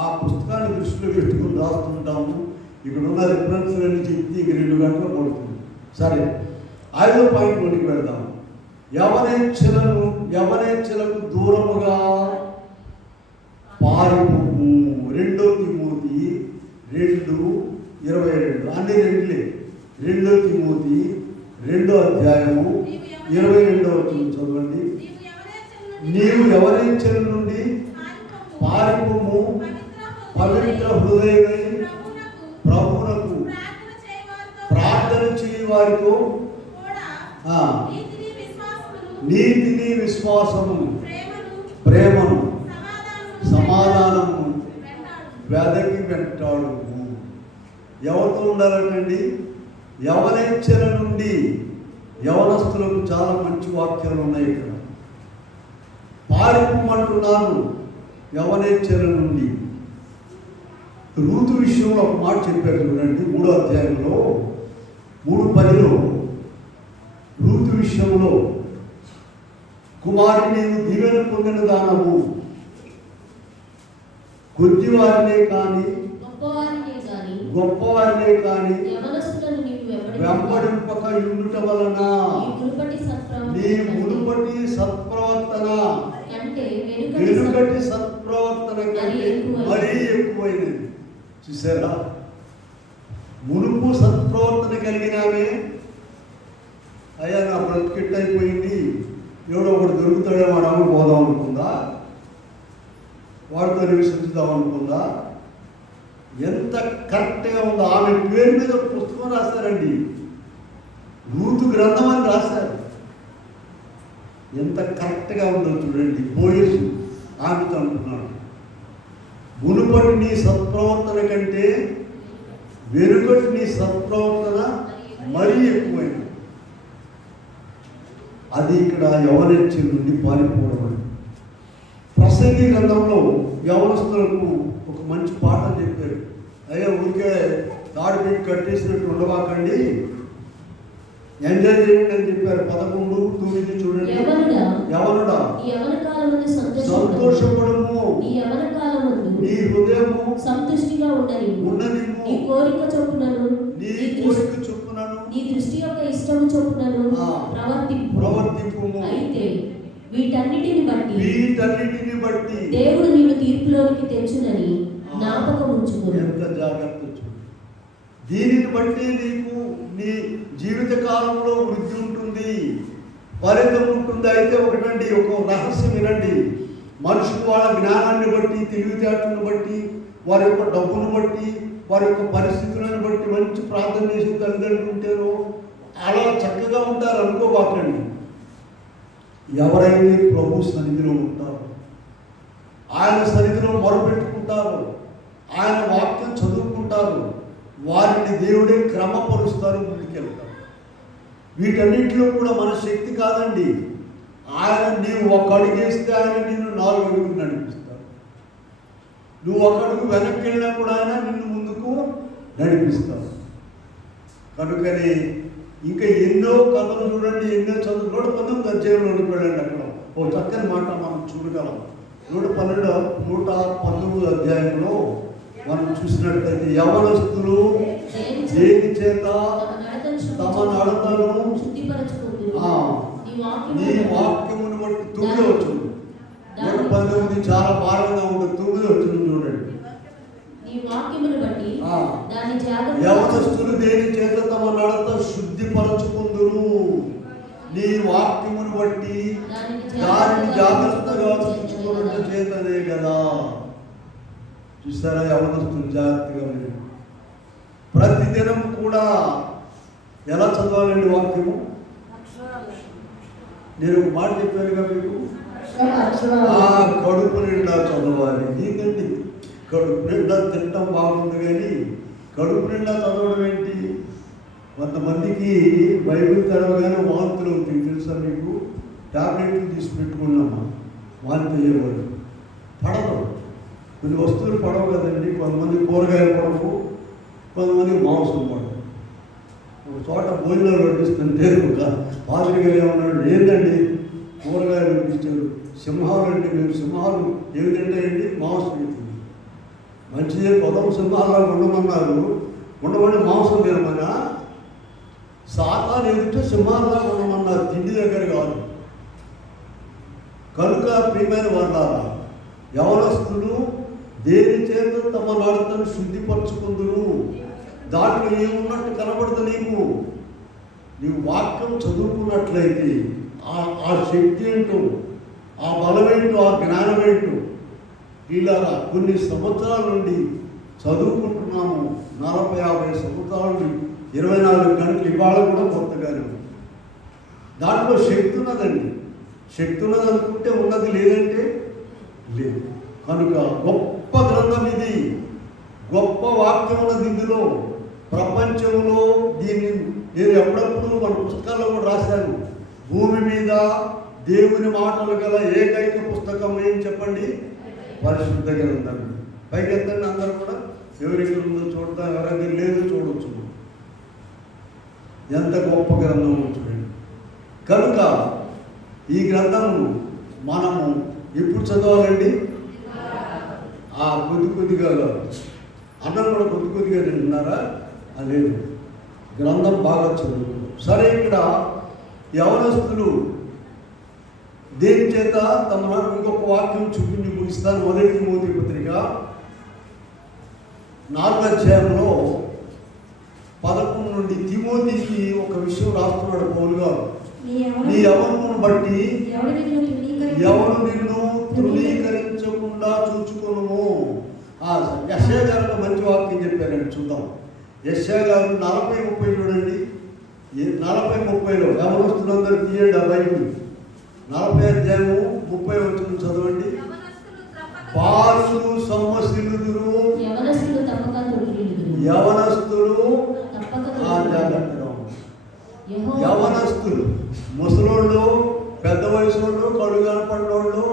ఆ పుస్తకాన్ని దృష్టిలో పెట్టుకుని రాస్తుంటాము. ఇక్కడ ఉన్న రిఫరెన్స్లు అన్ని చెప్తే ఇక 2 గంటలు పడుతుంది. సరే, 5వ పాయింట్లోకి వెళ్దాం. యవనేచ్ఛలకు దూరముగా పారిపోము. 2 తిమోతి 2:22, అన్ని 2లే. 2 తిమోతి 2వ అధ్యాయము 22వ వచనం చదవండి. నీవు యవనేచ్ఛల నుండి పారిపోము, పవిత్ర హృదయమై ప్రభువునకు ప్రార్థన చేయి వారితో నీతిని, విశ్వాసము, ప్రేమను, సమాధానము వెదకి వెంటాడు. ఎవరితో ఉండాలంటండి? యవనేచ్ఛల నుండి. యవనస్తులకు చాలా మంచి వాక్యాలు ఉన్నాయి ఇక్కడ. పారిపోమంటున్నారు యవనేచ్ఛల నుండి. రూతు విషయంలో ఒక మాట చెప్పారు చూడండి, 3వ అధ్యాయంలో 3:10లో రూతు విషయంలో, కుమారి నీవు దీవెన పొందిన దానము, కొద్దివారినే కానీ గొప్పవారినే కానీ వెంబడింపక ఉండుట వలన నీ మునుపటి సత్ప్రవర్తన వెనుకటి సత్ప్రవర్తన కంటే మరీ ఎక్కువైనది. చూసారా, మునుపు సత్ప్రవర్తన కలిగినామే, అయ్యా నా బ్రతికెట్ అయిపోయింది, ఎవడో ఒకటి దొరుకుతాడే వాడు అమ్మ పోదాం అనుకుందా, వాడితో నివసించుదాం అనుకుందా? ఎంత కరెక్ట్గా ఉందో. ఆమె పేరు మీద పుస్తకం రాశారండి, రూతు గ్రంథం అని రాశారు. ఎంత కరెక్ట్గా ఉందో చూడండి. బోయసు ఆమెతో అంటున్నాడు, మునుపటి నీ సత్ప్రవర్తన కంటే వెనుకటి నీ సత్ప్రవర్తన మరీ ఎక్కువైంది. అది ఇక్కడ యవనేచ్ఛల నుండి పారిపోవడం. ప్రసంగి గ్రంథంలో యవనస్తులకు ఒక మంచి పాఠం చెప్పారు. అయ్యా ఊరికే తాడు పెట్టి కట్టేసినట్టు ఉండవాకండి, ఎంజాయ్ చేయండి అని చెప్పారు. 11:9 చూడండి. యవనుడా సంతోషపడము, నీ హృదయము సంతుష్టిగా ఉండని, నీ కోరిక చొప్పునను నీ దృష్టి యొక్క ఇష్టము చొప్పునను ప్రవర్తింపు. అయితే వీటన్నిటిని బట్టి దేవుడు నిన్ను తీర్పులోనికి తెచ్చునని జ్ఞాపకం ఉంచుకో. ఎంత జాగ్రత్త చూడు. దీనిని బట్టి నీకు నీ జీవిత కాలంలో వృద్ధి ఉంటుంది, ఫలితం ఉంటుంది. అయితే ఒకటండి, ఒక రహస్యం వినండి. మనుషులు వాళ్ళ జ్ఞానాన్ని బట్టి, తెలివితేటలను బట్టి, వారి యొక్క డబ్బును బట్టి, వారి యొక్క పరిస్థితులను బట్టి మంచి ప్రార్థన చేసి తల్లిదండ్రులు ఉంటారో అలా చక్కగా ఉంటారు అనుకోబాకండి. ఎవరైతే ప్రభు సన్నిధిలో ఉంటారో, ఆయన సన్నిధిలో మొరపెట్టుకుంటారో, ఆయన వాక్యం చదువుకుంటారు, వారిని దేవుడే క్రమపరుస్తారు, ముందుకెళ్తారు. వీటన్నిటిలో కూడా మన శక్తి కాదండి. ఆయన నీవు 1 అడుగు వేస్తే ఆయన నిన్ను 4 అడుగులు నడిపిస్తారు. నువ్వు 1 అడుగు వెనక్కి వెళ్ళినా కూడా ఆయన నిన్ను ముందుకు నడిపిస్తారు. కనుకని ఇంకా ఎన్నో కథలు చూడండి, ఎన్నో చదువు. 119 అధ్యాయంలోకి వెళ్ళండి. అక్కడ ఓ చక్కని మాట మనం చూడగలం. 119 అధ్యాయంలో మనం చూసినట్లయితే, యవనస్తులు దేని చేత తమ నడతను నీ వాక్యమును బట్టి 9వ వచనం. 119 చాలా భారంగా ఉంటుంది. 9వ వచనం చూడండి. యవనస్తులు దేని చేత తమ నడత శుద్ధిపరచుకుందురు, నీ వాక్యమును బట్టి దానిని జాగ్రత్తగా చూసుకోవడం చేతనే కదా. చూస్తారా, యవనస్తులు జాగ్రత్తగా ఉంది. ప్రతిదినం కూడా ఎలా చదవాలండి వాక్యము? నేను ఒక మాట చెప్పానుగా మీకు, కడుపు నిండా చదవాలి. నీకండి కడుపు నిండా తినటం బాగుంది కానీ కడుపు నిండా చదవడం ఏంటి? కొంతమందికి బైబిల్ చదవగానే వాంతులు అవుతాయి తెలుసా మీకు? టాబ్లెట్లు తీసి పెట్టుకున్నామా వాంతి అయ్యేవాడు. పడదు, కొన్ని వస్తువులు పడవు కదండి. కొంతమంది కూరగాయలు పడవు, కొంతమంది మాంసం పడవు. ఒక చోట భోజనాలు వడ్డిస్తుంటే ఒక పాత్రికలు ఏమన్నాడు, ఏంటండి కూరగాయలు వడ్డించారు, సింహాలు అంటే మేము సింహాలు ఏమి తింటాయండి? మాంసం తింటుంది. మంచిదే, పొదం సింహాల్లో ఉండమన్నారు, ఉండమని మాంసం తినమన్నా. సాతాను ఎదుట సింహాల్లో ఉండమన్నారు, తిండి దగ్గర కాదు. కనుక ప్రియమైన వాళ్ళారా, యవనస్తులు దేని చేత తమ నడతను శుద్ధిపరచుకుందురు. దాంట్లో ఏమున్నట్టు కనబడదు నీకు. నీవు వాక్యం చదువుకున్నట్లయితే ఆ శక్తి ఏంటో, ఆ బలమేంటో, ఆ జ్ఞానమేంటో. ఇలా కొన్ని సంవత్సరాల నుండి చదువుకుంటున్నాము. 40-50 సంవత్సరాల నుండి 24 గంటలు ఇవాళ కూడా కొత్తగానే ఉంది. దాంట్లో శక్తి ఉన్నదండి. శక్తి ఉన్నదనుకుంటే ఉన్నది లేదంటే లేదు. కనుక గొప్ప గ్రంథం ఇది, గొప్ప వాక్యం ఉన్నది ఇందులో. ప్రపంచంలో దీన్ని నేను ఎప్పుడప్పుడు మన పుస్తకాల్లో కూడా రాశాను. భూమి మీద దేవుని మాటలు గల ఏకైక పుస్తకం ఏం చెప్పండి? పరిశుద్ధ గ్రంథం. పైకి ఎత్తండి అందరూ కూడా. ఎవరెక్కడ ఉందో చూడటం, ఎవరైనా లేదు చూడవచ్చు. ఎంత గొప్ప గ్రంథం చూడండి. కనుక ఈ గ్రంథము మనము ఎప్పుడు చదవాలండి? కొద్ది కొద్దిగా అన్నం కూడా కొద్ది కొద్దిగా తింటున్నారా? లేదు, గ్రంథం బాగా చదువు. సరే, ఇక్కడ యవనస్తులు దేని చేత తమ ఇంకొక వాక్యం చూపించి ముగిస్తాను. 1 తిమోతి పత్రిక 4వ అధ్యాయంలో 11 నుండి తిమోతికి ఒక విషయం రాస్తున్నాడు పౌలు గారు. నీ యవనమును బట్టి ఎవరు నిన్ను తృణీకరించకుండా చూచుకోను. యెషయా గారు మంచి వాక్యం చెప్పారండి, చూద్దాం. యెషయా గారు 40-30 చూడండి. 40-30లో యవనస్తులందరూ తీయండి ఆ బైబిల్. 40వ అధ్యాయము 30వ వచనం చదవండి. బాలురు సొమ్మసిల్లుదురు, యవనస్తులు యవనస్తులు, ముసలోళ్ళు, పెద్ద వయసు వాళ్ళు, కళ్ళు కనపడినోళ్ళు,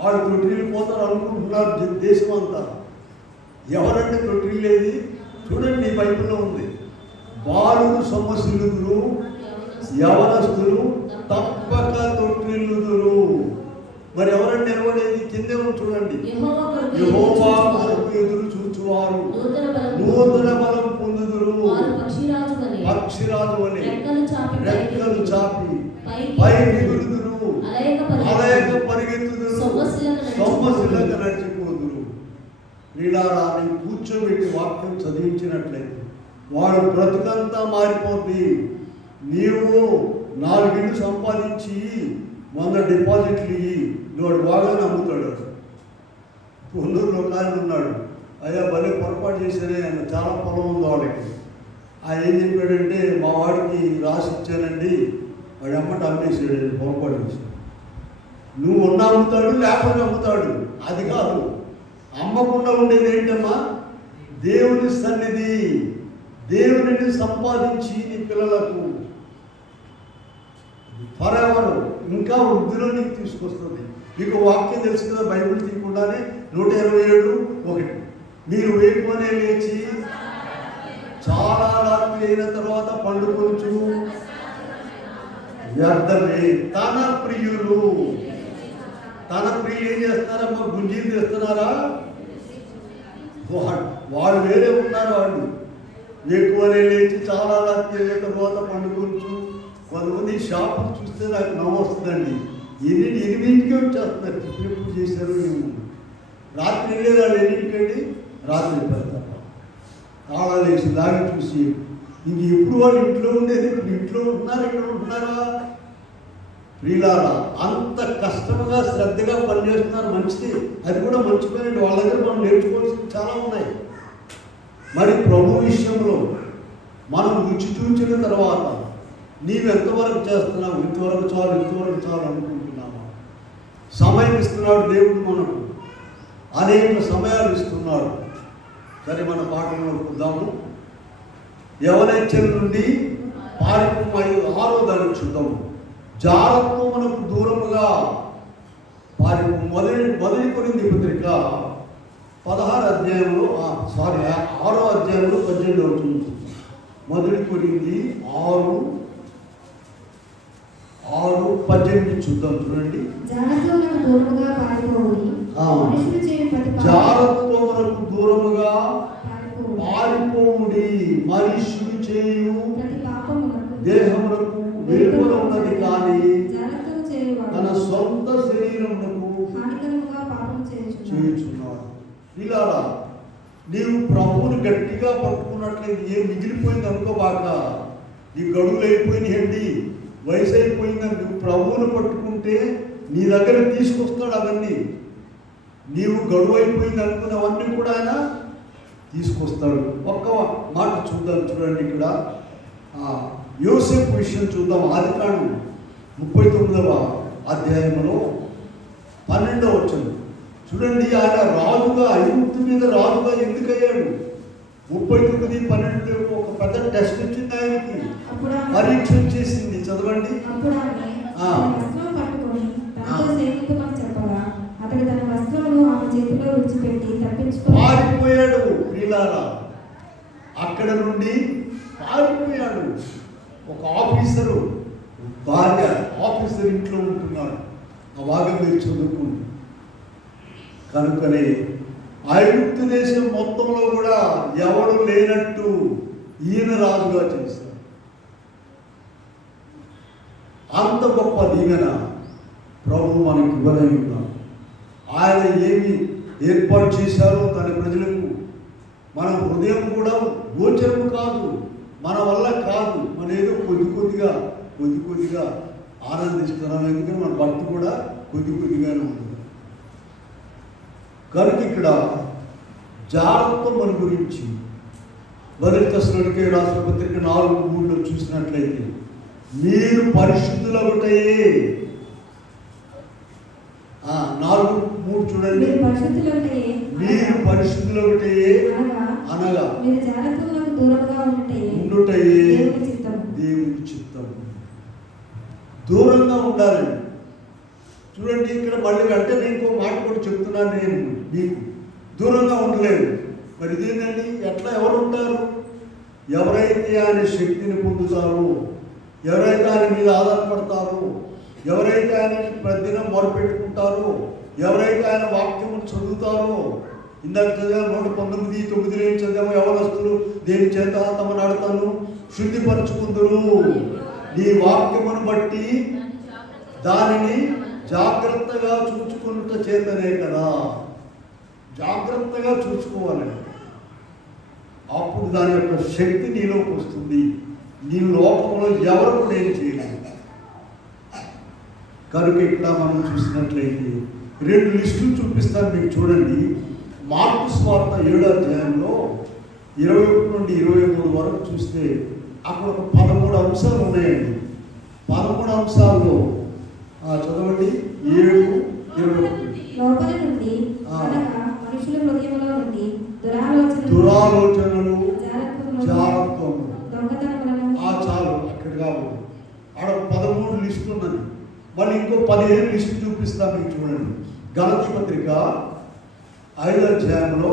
వాళ్ళు తొట్టిల్లు పోతారు అనుకుంటున్నారు దేశం అంతా. ఎవరంటే తొట్టిల్లేది? చూడండి, బైబిల్లో ఉంది. బాలురు సొమ్మసిల్లుదురు, యవనస్తులు తప్పక తొట్టిల్లుదురు. మరి ఎవరంటే నిలబడేది? కిందే చూడండి. యెహోవా కొరకు ఎదురు చూచువారు నూతన బలం పొందుదురు. పక్షిరాజు వలె రెక్కలు చాపి పై ఎగురుదురు, అలయక పరిగెత్తుదురు, సొమ్మసిల్లక నడిచిపోదురు. నీలారా నీ కూర్చోబెట్టి వాక్యం చదివించినట్లయితే వాడు బ్రతుకంతా మారిపోద్ది. నీవు 4 ఇళ్ళు సంపాదించి 100 డిపాజిట్లు ఇయ్యి, వాడు బాగా నమ్ముతాడు. పొన్నూరులో కానీ ఉన్నాడు, అయ్యా భలే పొరపాటు చేశానే, చాలా పొలం ఉంది వాడికి. ఏం చెప్పాడంటే, మా వాడికి రాసి ఇచ్చానండి, వాడు అమ్మట అమ్మేసాడు, పొరపాటు చేశాడు. నువ్వు ఉన్న అమ్ముతాడు, లేకపోతే అమ్ముతాడు. అది కాదు, అమ్మకుండా ఉండేది ఏంటమ్మా? దేవుని సన్నిధి, దేవునిని సంపాదించి నీ పిల్లలకు ఫర్ ఎవర్ ఇంకా వృద్ధిలో నీకు తీసుకొస్తుంది. మీకు వాక్యం తెలుసు కదా, బైబిల్ తీయకుండానే 127:1 మీరు వేకువనే లేచి చాలా రాత్రి అయిన తర్వాత పండుకొంచు వ్యర్థమే. తన ప్రియులు ఏం చేస్తారమ్మా? గుంజీలు చేస్తున్నారా? వాళ్ళు వేరే ఉన్నారు. వాళ్ళు వేకువనే లేచి చాలా రాత్రి అయిన తర్వాత పండుకొంచు. కొంతమంది షాపులు చూస్తే నాకు నవ్వు వస్తుందండి. 8కే వచ్చేస్తున్నారు. ఎప్పుడు చేశారు? రాత్రి వెళ్ళేది వాళ్ళు 8కి రాత్రి పెడతారు. తాళాలు వేసి దాగి చూసి ఇంక ఎప్పుడు వాళ్ళు ఇంట్లో ఉండేది, ఇప్పుడు ఇంట్లో ఉంటున్నారు, ఇక్కడ ఉంటున్నారా? ప్రియులారా, అంత కష్టంగా శ్రద్ధగా పనిచేస్తున్నారు, మంచిది. అది కూడా మంచి పని. వాళ్ళ దగ్గర మనం నేర్చుకోవాల్సింది చాలా ఉన్నాయి. మరి ప్రభు విషయంలో మనం రుచి చూచిన తర్వాత నీవు ఎంతవరకు చేస్తున్నావు? ఇంతవరకు చాలు అనుకుంటున్నావా? సమయం ఇస్తున్నాడు దేవుడు మనకు. అనేక సమయాలు ఇస్తున్నాడు. సరే, మన పాఠంలో చూద్దాము. యవనెచ్చల నుండి పారిపోయి 6వ దాన్ని చూద్దాము. జారత్వమునకు దూరముగా మొదటి కొరింథీ పత్రిక 6వ అధ్యాయంలో 18 అవుతుంది. మొదటి కొరింథీ 6:18 చూద్దాం. చూడండి. జారత్వమునకు దూరముగా పారిపోవుడి, మనుషులు చేయు దేహమునకు వెలుపల ఉన్నది కానీ తన సొంత శరీరమునకు చేయుచున్నాడు. ఇలా నీవు ప్రభువుని గట్టిగా పట్టుకున్నట్లయితే ఏం మిగిలిపోయింది అనుకోబాక. నీ గడువులు అయిపోయినాయండి, వయసు అయిపోయిందని నువ్వు ప్రభువుని పట్టుకుంటే నీ దగ్గర తీసుకొస్తాడు. అవన్నీ నీవు గడువు అయిపోయింది అనుకున్నవన్నీ కూడా ఆయన తీసుకొస్తాడు. ఒక్క మాట చూద్దాం. చూడండి, ఇక్కడ యోసేపు విషయం చూద్దాం. ఆదికాండం 39వ అధ్యాయంలో 12వ వచనం చూడండి. ఆయన రాజుగా, ఐగుప్తు మీద రాజుగా ఎందుకయ్యాడు? 39:12 ఒక పెద్ద టెస్ట్ వచ్చింది ఆయనకి, పరీక్ష వచ్చేసింది. చదవండి. పారిపోయాడు. ప్రియులారా, అక్కడ నుండి పారిపోయాడు. ఒక ఆఫీసరు భార్య, ఆఫీసర్ ఇంట్లో ఉంటున్నాడు. ఆ భాగం మీరు చదువుకుంది. కనుకనే ఐగుప్తు దేశం మొత్తంలో కూడా ఎవడు లేనట్టు ఈయన రాజుగా చేశాడు. అంత గొప్ప దీవెన ప్రభు మనకి ఇవ్వనై ఉన్నాడు. ఆయన ఏమి ఏర్పాటు చేశారో తన ప్రజలకు మన హృదయం కూడా గోచరం కాదు, మన వల్ల కాదు. మన ఏదో కొద్ది కొద్దిగా ఆనందిస్తున్నాం. ఎందుకంటే మన భక్తి కూడా కొద్దిగానే ఉంటుంది. కనుక ఇక్కడ జాగ్రత్త మన గురించి మొదటి తెస్సలోనికే రాసిన పత్రిక 4:3 చూసినట్లయితే, మీరు పరిశుద్ధులగుటయే 4:3 చూడండి. మీరు పరిశుద్ధులగుటయే అనగా ఉండుటయే దేవుని చిత్తం. దూరంగా ఉండాలండి. చూడండి, ఇక్కడ మళ్ళీ వెంటనే ఇంకో మాట కూడా చెప్తున్నాను. నేను మీకు దూరంగా ఉండలేదు. మరి ఇదేంటండి? ఎట్లా ఎవరు ఉంటారు? ఎవరైతే ఆయన శక్తిని పొందుతారో, ఎవరైతే ఆయన మీద ఆధారపడతారో, ఎవరైతే ఆయన ప్రతిదినం మొరపెట్టుకుంటారో, ఎవరైతే ఆయన వాక్యము చదువుతారో. ఇందాక చదివాము 119:9 చదివాము. యవనస్తులు దేని చేత తమ నడతను శుద్ధిపరచుకుందరు, నీ వాక్యమును బట్టి దానిని జాగ్రత్తగా చూసుకున్నట చేతనే కదా. జాగ్రత్తగా చూసుకోవాలండి. అప్పుడు దాని యొక్క శక్తి నీలోకి వస్తుంది. నీ లోకంలో ఎవరు కూడా ఏం చేయలేదు. కనుక ఇక్కడ మనం చూసినట్లయితే 2 లిస్టులు చూపిస్తాను మీకు. చూడండి, మార్కు సువార్త 7వ అధ్యాయంలో 21 నుండి 23 వరకు చూస్తే అక్కడ ఒక 13 అంశాలు ఉన్నాయండి. 13 అంశాల్లో చదవండి. 7:21 దురాలోచనలు, జాగ్రత్తలు. చాలు అక్కడ కాబట్టి ఆడ 13 లిస్టు ఉన్నది. మళ్ళీ ఇంకో 15 లిస్టు చూపిస్తాను మీకు. చూడండి, గలతీ పత్రిక 5వ అధ్యాయంలో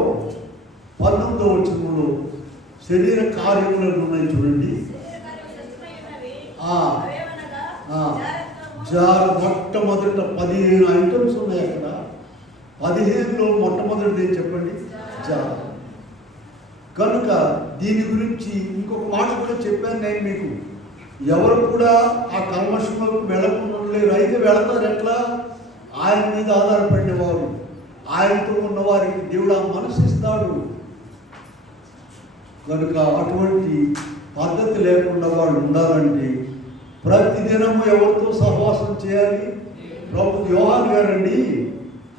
19వ వచనంలో శరీర కార్యములు ఉన్నాయి. చూడండి, మొట్టమొదట 15 ఐటమ్స్ ఉన్నాయి అక్కడ. 15లో మొట్టమొదటిది ఏం చెప్పండి? జార్. కనుక దీని గురించి ఇంకొక మాట కూడా చెప్పాను నేను మీకు. ఎవరు కూడా ఆ కల్మషంలోకి వెళ్ళకుండా లేరు. అయితే వెళతారు ఎట్లా? ఆయన మీద ఆధారపడేవారు, ఆయనతో ఉన్నవారికి దేవుడు ఆ మనసు ఇస్తాడు. కనుక అటువంటి పద్ధతి లేకుండా వాళ్ళు ఉండాలంటే ప్రతిదినము ఎవరితో సహవాసం చేయాలి? ప్రభు యోహాను గారండి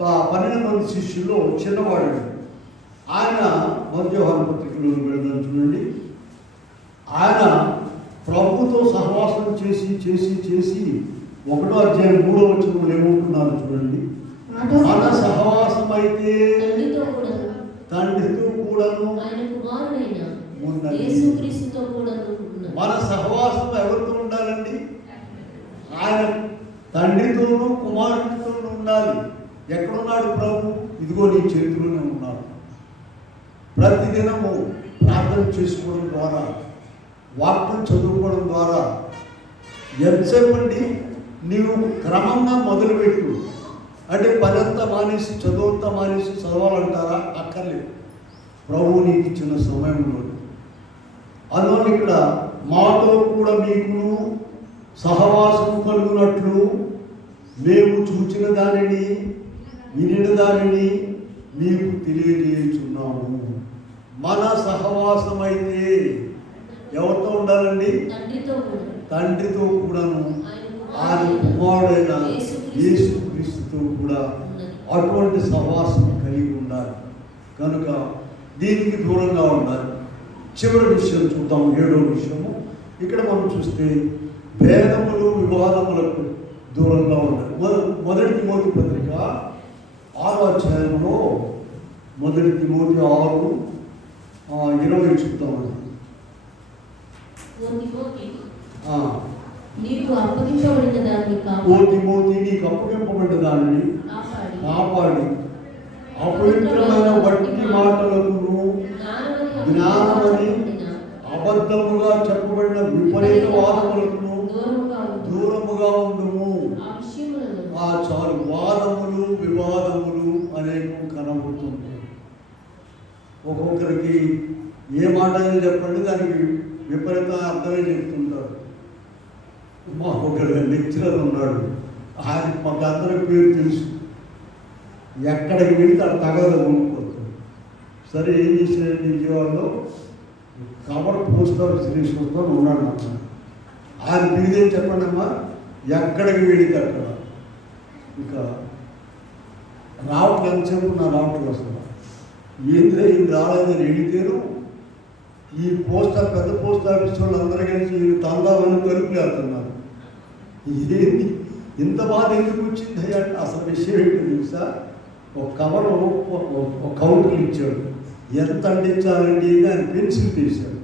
12 మంది శిష్యుల్లో చిన్నవాడు. ఆయన మొదటి యోహాను పత్రికలో వెళ్దాం. చూడండి, ఆయన ప్రభుతో సహవాసం చేసి 1వ అధ్యాయం 3వ వచనంలో ఏమంటున్నారు? చూడండి, మన సహవాసం అయితే తండ్రితో కూడాను తండ్రితో కూడాను ఆయన కుమారుడైన ఉన్నది. యేసుక్రీస్తుతో కూడాను ఉన్నది. మన సహవాసం ఎవరితో ఉండాలండి? ఆయన తండ్రితోనూ కుమారుడితోనూ ఉండాలి. ఎక్కడున్నాడు ప్రభు? ఇదిగో నీ చేతిలోనే ఉన్నాడు. ప్రతిదినము ప్రార్థన చేసుకోవడం ద్వారా, వాక్యం చదువుకోవడం ద్వారా ఎంతసేపు అండి నీవు క్రమంగా మొదలుపెట్టు. అంటే పనంతా మానేసి చదువుతా మానేసి చదవాలంటారా? అక్కర్లేదు. ప్రభువు నీకు ఇచ్చిన సమయంలో అందువల్ల ఇక్కడ మాతో కూడా మీకు సహవాసం కలుగునట్లు మేము చూచిన దానిని వినిన దానిని మీకు తెలియజేస్తున్నాము. మన సహవాసం అయితే ఎవరితో ఉండాలండి? తండ్రితో కూడా తండ్రితో కూడాను ఆయన కుమారుడైన యేసుక్రీస్తుతో కూడా అటువంటి సహవాసం కలిగి ఉండాలి. కనుక దీనికి దూరంగా ఉండాలి. చివరి విషయం చూద్దాం, 7వ విషయము. ఇక్కడ మనం చూస్తే భేదములు వివాదములకు దూరంగా ఉండాలి. మొదటి తిమోతి పత్రిక 6వ అధ్యాయంలో మొదటి తిమోతి 6:20 చూద్దామండి. నీకు అప్పగించబడిన దాన్ని ఓ తిమోతి, నీకు అప్పగింపబడిన దానిని కాపాడి అపవిత్రమైన వట్టి మాటలకు జ్ఞానమని అబద్ధముగా చెప్పబడిన విపరీత వాదములకు దూరముగా ఉండుము. చాలు వాదములు వివాదములు అనేకం కనబడుతుంది. ఒక్కొక్కరికి ఏ మాట అయినా చెప్పండి, దానికి విపరీత అర్థమే చెప్తుంటారు. మాకు ఒక లెక్చరర్ ఉన్నాడు, ఆయన మాకు అందరి పేరు తెలుసు. ఎక్కడికి వెళ్తే అక్కడ తగదు కొనుక్కొస్తాడు. సరే ఏం చేశాడండి, విజయవాడలో కవర్ పోస్టర్ శ్రీకృష్ణ ఉన్నాడు అన్న. ఆయన పేరుదేం చెప్పండి అమ్మా, ఎక్కడికి వెళితే అక్కడ. ఇక రావట్లేదు, ఎంతసేపు నా రావట్లేదు అసలు. ఏంద్రే ఇది రాలేదని వెళితేను ఈ పోస్టర్ పెద్ద పోస్ట్ ఆఫీస్ వాళ్ళు అందరూ కలిసి తందామని తలుపులు వెళ్తున్నారు. ఏంటి ఇంత బాధ ఎందుకు వచ్చింది అంటే అసలు విషయం ఏంటి తెలుసా? ఒక కవర్ ఒక కౌంటర్ ఇచ్చాడు. ఎంత అందించాలండి అని పెన్సిల్ తీశాడు.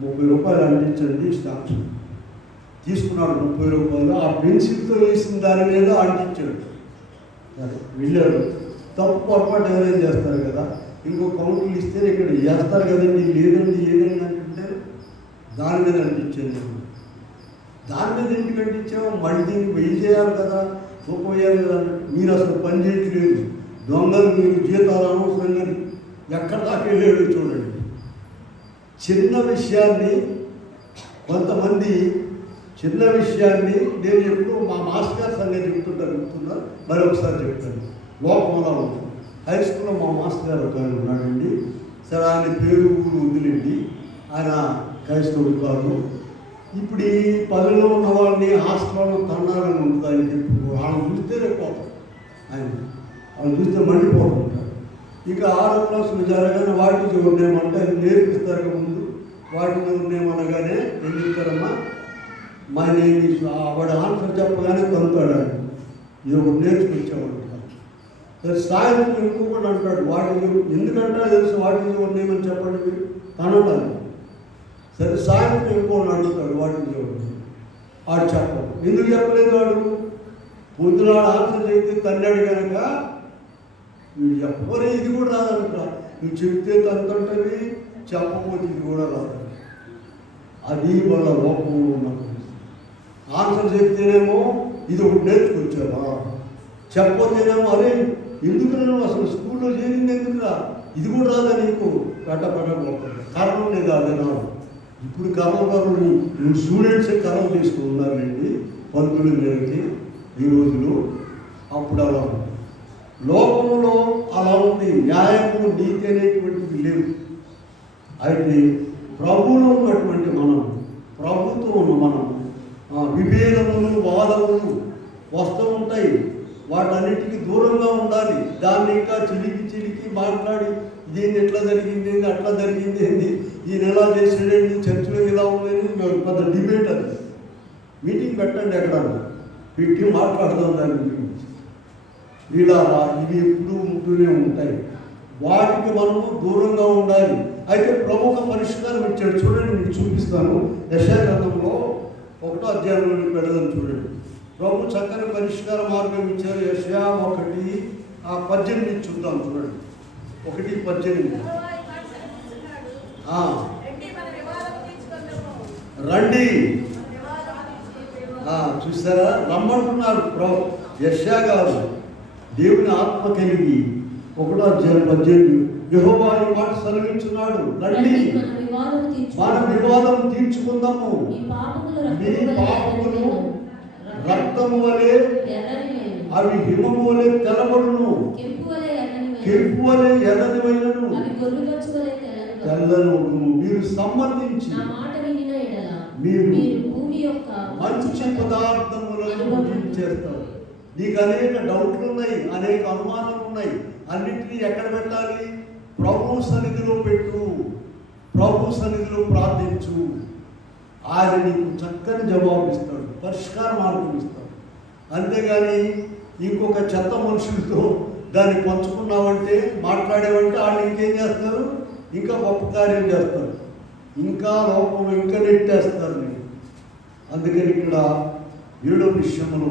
30 రూపాయలు అందించండి స్టాంప్ తీసుకున్నాడు. 30 రూపాయలు ఆ పెన్సిల్తో వేసిన దాని మీద అంటించాడు. సరే వెళ్ళాడు. తప్పు పొరపాటు ఎవరైనా చేస్తారు కదా, ఇంకో కౌంటర్లు ఇస్తే ఇక్కడ వేస్తారు కదండి, లేదండి ఏదండి అంటే దాని మీద అంటించాను. దాని మీద ఎందుకు అంటించావు? మళ్ళీ దీనికి వెయ్యి చేయాలి కదా, తూకం వేయాలి కదా. మీరు అసలు పని చేయట్లేదు, దొంగలు మీరు జీతాలు అనవసరంగా ఎక్కడ దాకా వెళ్ళాడు చూడండి. చిన్న విషయాన్ని కొంతమంది చిన్న విషయాన్ని నేను ఎప్పుడు మా మాస్టర్ గారి సంగతి చెప్తున్నారు, మరొకసారి చెప్తాను. లోపంలో ఉంటుంది. హై స్కూల్లో మా మాస్టర్ గారు ఒక ఆయన ఉన్నాడండి. సరే ఆయన పేరు ఊరు వదిలేండి, ఆయన క్రైస్తవుడు కాదు. ఇప్పుడు ఈ పల్లెలో ఉన్న వాళ్ళని హాస్టల్లో తన్నాలని ఉంటుంది ఆయనకి. వాళ్ళని చూస్తేనే పోతాం, ఆయన వాళ్ళు చూస్తే మండిపోతుంటారు. ఇక 6వ క్లాసులు జరగానే వాటికి ఉండేమంటే అది నేర్పిస్తారు ముందు. వాటికి ఉండేమనగానే ఏం చెప్తారమ్మా, మా నేను వాడు ఆన్సర్ చెప్పగానే తొలుతాడు. ఆయన ఇది ఒకటి నేర్చుకొచ్చేవాడు. సరే సాయంత్రం ఇంకొకటి అంటాడు, వాటికి ఎందుకంటే తెలుసు వాటికి ఉండేమని చెప్పండి మీరు తనటాను. సరే సాయంత్రం ఇంకోటి అడుగుతాడు, వాటికి చూడండి. వాడు చెప్పడు. ఎందుకు చెప్పలేదు వాడు? పొద్దున ఆన్సర్ చెప్తే తన్నాడు కనుక వీడు చెప్పరే ఇది కూడా రాదంట. నువ్వు చెప్తే తంతంటవి, చెప్పకపోతే ఇది కూడా రాదు. అది వాళ్ళ లోపంలో ఉన్నది. ఆన్సర్ చెప్తేనేమో ఇది ఒకటి నేర్చుకొచ్చావా, చెప్పపోతేనేమో అరే ఎందుకు నువ్వు అసలు స్కూల్లో చేరింది ఎందుకురా, ఇది కూడా రాదా నీకు, పెట్టబోతుంది. కారణం లేదు అదే రాదు. ఇప్పుడు కర్మకారులు స్టూడెంట్సే కర్మ తీసుకున్నారండి పంతులు మేరకి ఈ రోజులు. అప్పుడు అలా ఉంది, లోకంలో అలా ఉంది. న్యాయము నీతి అనేటువంటివి లేవు. అయితే ప్రభువులో ఉన్నటువంటి మనం, ప్రభుత్వం ఉన్న మనం విభేదములు వాదములు వస్తూ ఉంటాయి. వాటన్నిటికీ దూరంగా ఉండాలి. దాన్ని ఇంకా చిలికి మాట్లాడి ఇదేంటి ఎట్లా జరిగింది ఏంది, అట్లా జరిగింది ఏంది, ఈయన ఎలా చేసాడేంటి, చర్చలో ఇలా ఉందని పెద్ద డిబేట్. అది మీటింగ్ పెట్టండి, ఎక్కడన్నా పెట్టి మాట్లాడదాం దాని గురించి. వీళ్ళారా ఇవి ఎప్పుడూ ఉంటూనే ఉంటాయి. వాటికి మనము దూరంగా ఉండాలి. అయితే ప్రముఖ పరిష్కారం ఇచ్చాడు. చూడండి, మీకు చూపిస్తాను. యెషయా గ్రంథంలో 1వ అధ్యాయంలోకి వెళదాం. చూడండి, ప్రభు చక్కని పరిష్కార మార్గం ఇచ్చారు. యెషయా 1:18 చూద్దాం. చూడండి, 1:18. రండి, చూసారా, రమ్మంటున్నారు ప్రభు. యెషయా గారు దేవుని ఆత్మ కలిగి 1వ అధ్యాయం 18 యెహోవా ఈ మాట సెలవిస్తున్నాడు, రండి మన వివాదం తీర్చుకుందాము. మీ పాపములు రక్తము వలె అవి హిమము వలె తెల్లబడును, కెంపు వలె ఎర్రనివైనను తెల్లను. మీరు సమ్మతించి మీరు మంచి పదార్థములను చేస్తారు. నీకు అనేక డౌట్లు ఉన్నాయి, అనేక అనుమానాలు ఉన్నాయి. అన్నింటినీ ఎక్కడ పెట్టాలి? ప్రభు సన్నిధిలో పెట్టు, ప్రభు సన్నిధిలో ప్రార్థించు. ఆయన నీకు చక్కని జవాబు ఇస్తాడు, పరిష్కార మార్గం ఇస్తాడు. అంతేగాని ఇంకొక చెత్త మనుషులతో దాన్ని పంచుకున్నావంటే, మాట్లాడేవంటే వాళ్ళు ఇంకేం చేస్తారు? ఇంకా గొప్ప కార్యం చేస్తారు, ఇంకా లోపం ఇంకా నెట్టేస్తారు నేను. అందుకని ఇక్కడ 7వ విషయంలో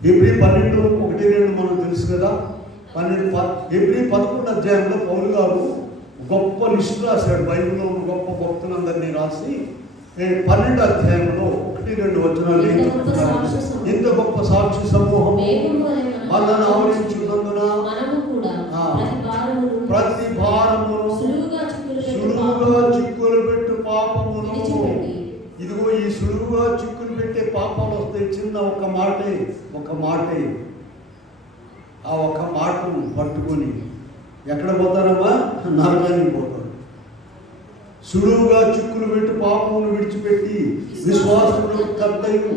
హెబ్రీ 12:1-2 మనం తెలుసు కదా. హెబ్రీ 11 అధ్యాయంలో పౌలు గారు గొప్ప లిస్టు రాశాడు. బైబిల్లో ఉన్న గొప్ప భక్తులందరినీ రాసి 12 అధ్యాయంలో 1-2 వచనాలు ఇంత గొప్ప సాక్షి సమూహం వాళ్ళని ఆవరించున్నందున ప్రతి భారమును సులువుగా చిక్కులు పెట్టు పాపమును, ఇదిగో ఈ సులువుగా చిక్కులు పెట్టే పాపాలు వస్తాయి. చిన్న ఒక మాటే ఆ ఒక్క మాటను పట్టుకొని ఎక్కడ పోతారమ్మా? నరకానికి పోతారు. సులువుగా చిక్కులు పెట్టి పాపమును విడిచిపెట్టి విశ్వాసంలో కర్తయు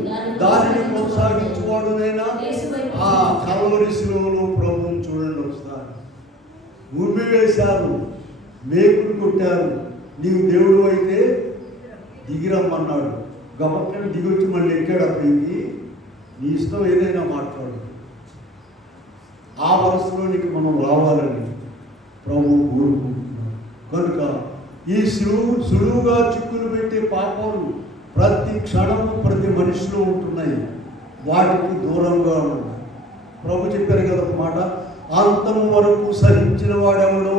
దానిని కొనసాగించువాడునైనా ఆ కల్వరి శిలువలో ప్రభువును చూడండి. ఒకసారి ఉమ్మి వేశారు, మేకులు కొట్టారు. నీవు దేవుడు అయితే దిగిరమ్మన్నాడు. గబక్కని దిగొచ్చి మళ్ళీ ఎక్కాడు. అప్పటికి నీ ఇష్టం ఏదైనా మాట్లాడు. ఆ వరుసలోనికి మనం రావాలని ప్రభు కోరుకుంటున్నాడు. కనుక ఈ సులువుగా చిక్కులు పెట్టే పాపాలు ప్రతి క్షణము ప్రతి మనిషిలో ఉంటున్నాయి. వాటికి దూరంగా ఉండాలి. ప్రభు చెప్పారు కదా ఒక మాట, అంతము వరకు సహించిన వాడెవడో.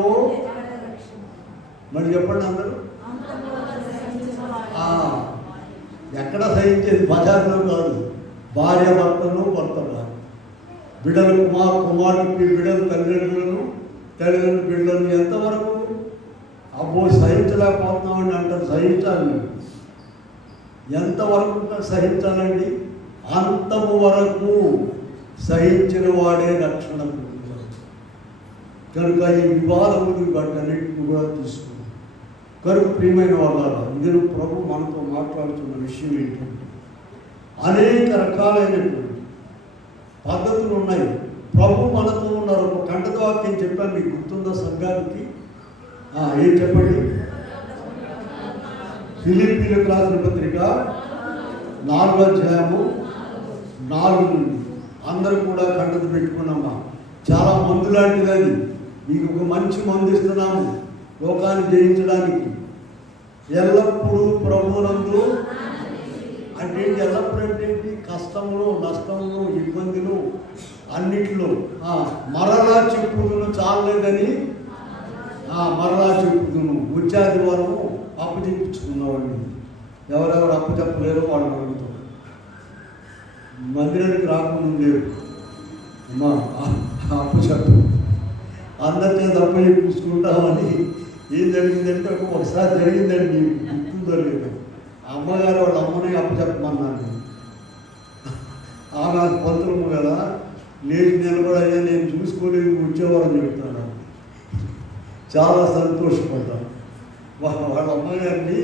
మరి చెప్పండి అందరూ, ఎక్కడ సహించేది? బజార్లో కాదు, భార్య భర్తను, భర్త బిడ్డలు, కుమారుడికి బిడ్డలు, తల్లిదండ్రులు బిడ్డలను ఎంతవరకు? అబ్బో సహించలేకపోతున్నామని అంటారు. సహించాలి. ఎంతవరకు సహించాలండి? అంతము వరకు సహించిన వాడే రక్షణ పొందుతాడు. కనుక ఈ వివాదములు వాటన్నిటిని కూడా తీసుకున్నాం. కనుక ప్రియమైన వాళ్ళ ఇందులో ప్రభు మనతో మాట్లాడుతున్న విషయం ఏంటంటే, అనేక రకాలైనటువంటి పద్ధతులు ఉన్నాయి. ప్రభు మనతో ఉన్నారు. ఒక ఖండత వాక్యం చెప్పాను, మీకు గుర్తుందా? సంఘానికి ఏం చెప్పండి? ఫిలిప్పీయులకు రాసిన పత్రిక 4వ అధ్యాయము 4 నుండి. అందరూ కూడా ఖండత పెట్టుకున్నామా? చాలా మందు లాంటిది అది. మీకు ఒక మంచి మందు ఇస్తున్నాము లోకాన్ని జయించడానికి. ఎల్లప్పుడూ ప్రభువునందు అంటే ఎల్లప్పుడు అంటే కష్టంలో, నష్టంలో, ఇబ్బందులు అన్నిట్లో మరలా చెప్పుదును చాలేదని మరలా చెప్పుదును. వచ్చే ఆదివారం అప్పు చెప్పించుకున్నామండి. ఎవరెవరు అప్పు చెప్పలేరు వాళ్ళు అడుగుతారు. మందిరానికి రాకముందు అమ్మా అప్పు చెప్పు, అందరి చేత అప్పు చెప్పించుకుంటామని. ఏం జరిగిందంటే ఒకసారి జరిగిందండి, గుర్తుందో లేదు. అమ్మగారు వాళ్ళ అమ్మని అప్పు చెప్పమన్నాను. ఆమె పంతులమ్మ కదా, లేచి నిలబడయ్యా నేను చూసుకోలేదు, వచ్చేవారని చెప్తాను. చాలా సంతోషపడ్డాను. వాళ్ళ అమ్మగారిని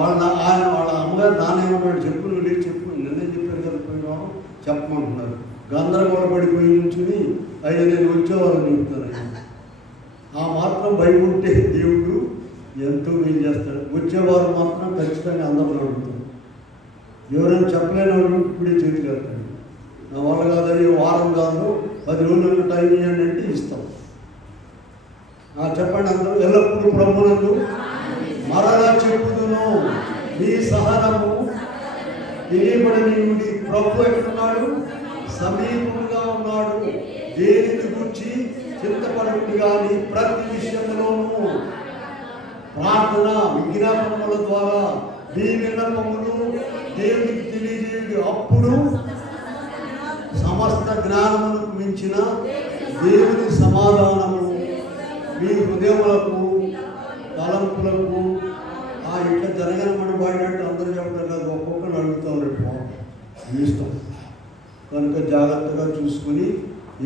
వాళ్ళ అమ్మగారు నానేమన్నాడు, చెప్పు నువ్వు లేచి చెప్పు, నిన్నే చెప్పారు కదా పోయినాను చెప్పమంటున్నారు. గందరగోళ పడిపోయి నుంచుని అయ్యా నేను వచ్చేవారని చెప్తాను. ఆ మాత్రం భయం ఉంటే దేవుడు ఎంతో మేలు చేస్తాడు. వచ్చేవారు మాత్రం ఖచ్చితంగా అందరూ అడుగుతాడు. ఎవరైనా చెప్పలేని వాళ్ళు ఇప్పుడే చేతి కడతాడు. నా వల్ల కాదని వారం కాదు 10 రోజులు టైం ఇవ్వండి అంటే ఇస్తాం. చెప్పండి అందరూ. ఎల్లప్పుడూ ప్రభువునందు మరలా చెప్పుదును, నీ సహనము తెలియబడని ప్రభు ఎక్కడున్నాడు? సమీపంగా ఉన్నాడు. దేనిని గురించి చింతపడుతుంది కానీ ప్రతి విషయంలోనూ ప్రార్థన విజ్ఞాపనముల ద్వారా మీ విన్నపములు దేవునికి తెలియజేయండి. అప్పుడు సమస్త జ్ఞానములకు మించిన దేవుని సమాధానము మీ హృదయములకు తలంపులకు ఇట్లా జరగని మనం పాడినట్టు అందరూ చెప్పడం కాదు, ఒక్కొక్కరు అడుగుతూ ఉంటారు. ఇష్టం కనుక జాగ్రత్తగా చూసుకుని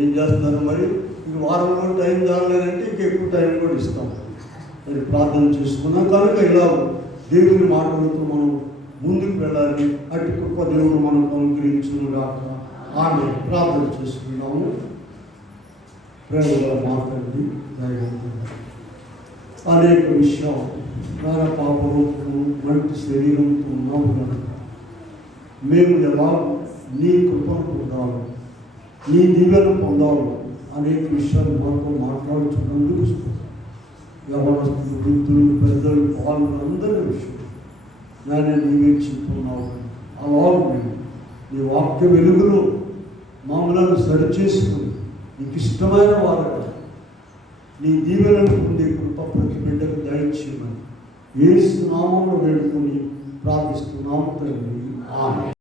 ఏం చేస్తారు. మరి ఈ వారంలో టైం చాలేదంటే ఇంక ఎక్కువ టైం కూడా ఇస్తాం. మరి ప్రార్థన చేసుకున్నాం కనుక ఇలా దేవుని మాటలతో మనం ముందుకు వెళ్ళాలి. అటు గొప్ప దేవుడు మనం అనుగ్రహించును గాక. ఆమె ప్రార్థన చేసుకున్నాము. ప్రేమగా మాట్లాడి అనేక విషయం మన పాపరూపము వంటి శరీరంతో ఉన్నాము కనుక మేము ఎలా నీ కృపను పొందాలి, నీ దీవెన పొందాలి అనేక విషయాలు మనతో మాట్లాడుతున్నందుకు యవనస్తులు, వృద్ధులు, పెద్దలు, వాళ్ళు అందరి విషయం నేను నీవే చెప్తున్నావు. అలాగే నీ వాక్య వెలుగులో మమ్మల్ని సరిచేసుకుని నీకు ఇష్టమైన వారుగా నీ దీవెనలు పొందే కృప ప్రతి బిడ్డకు దయచేయమని యేసు నామములో వేడుకొని ప్రార్థిస్తున్నాము తండ్రి. ఆమేన్.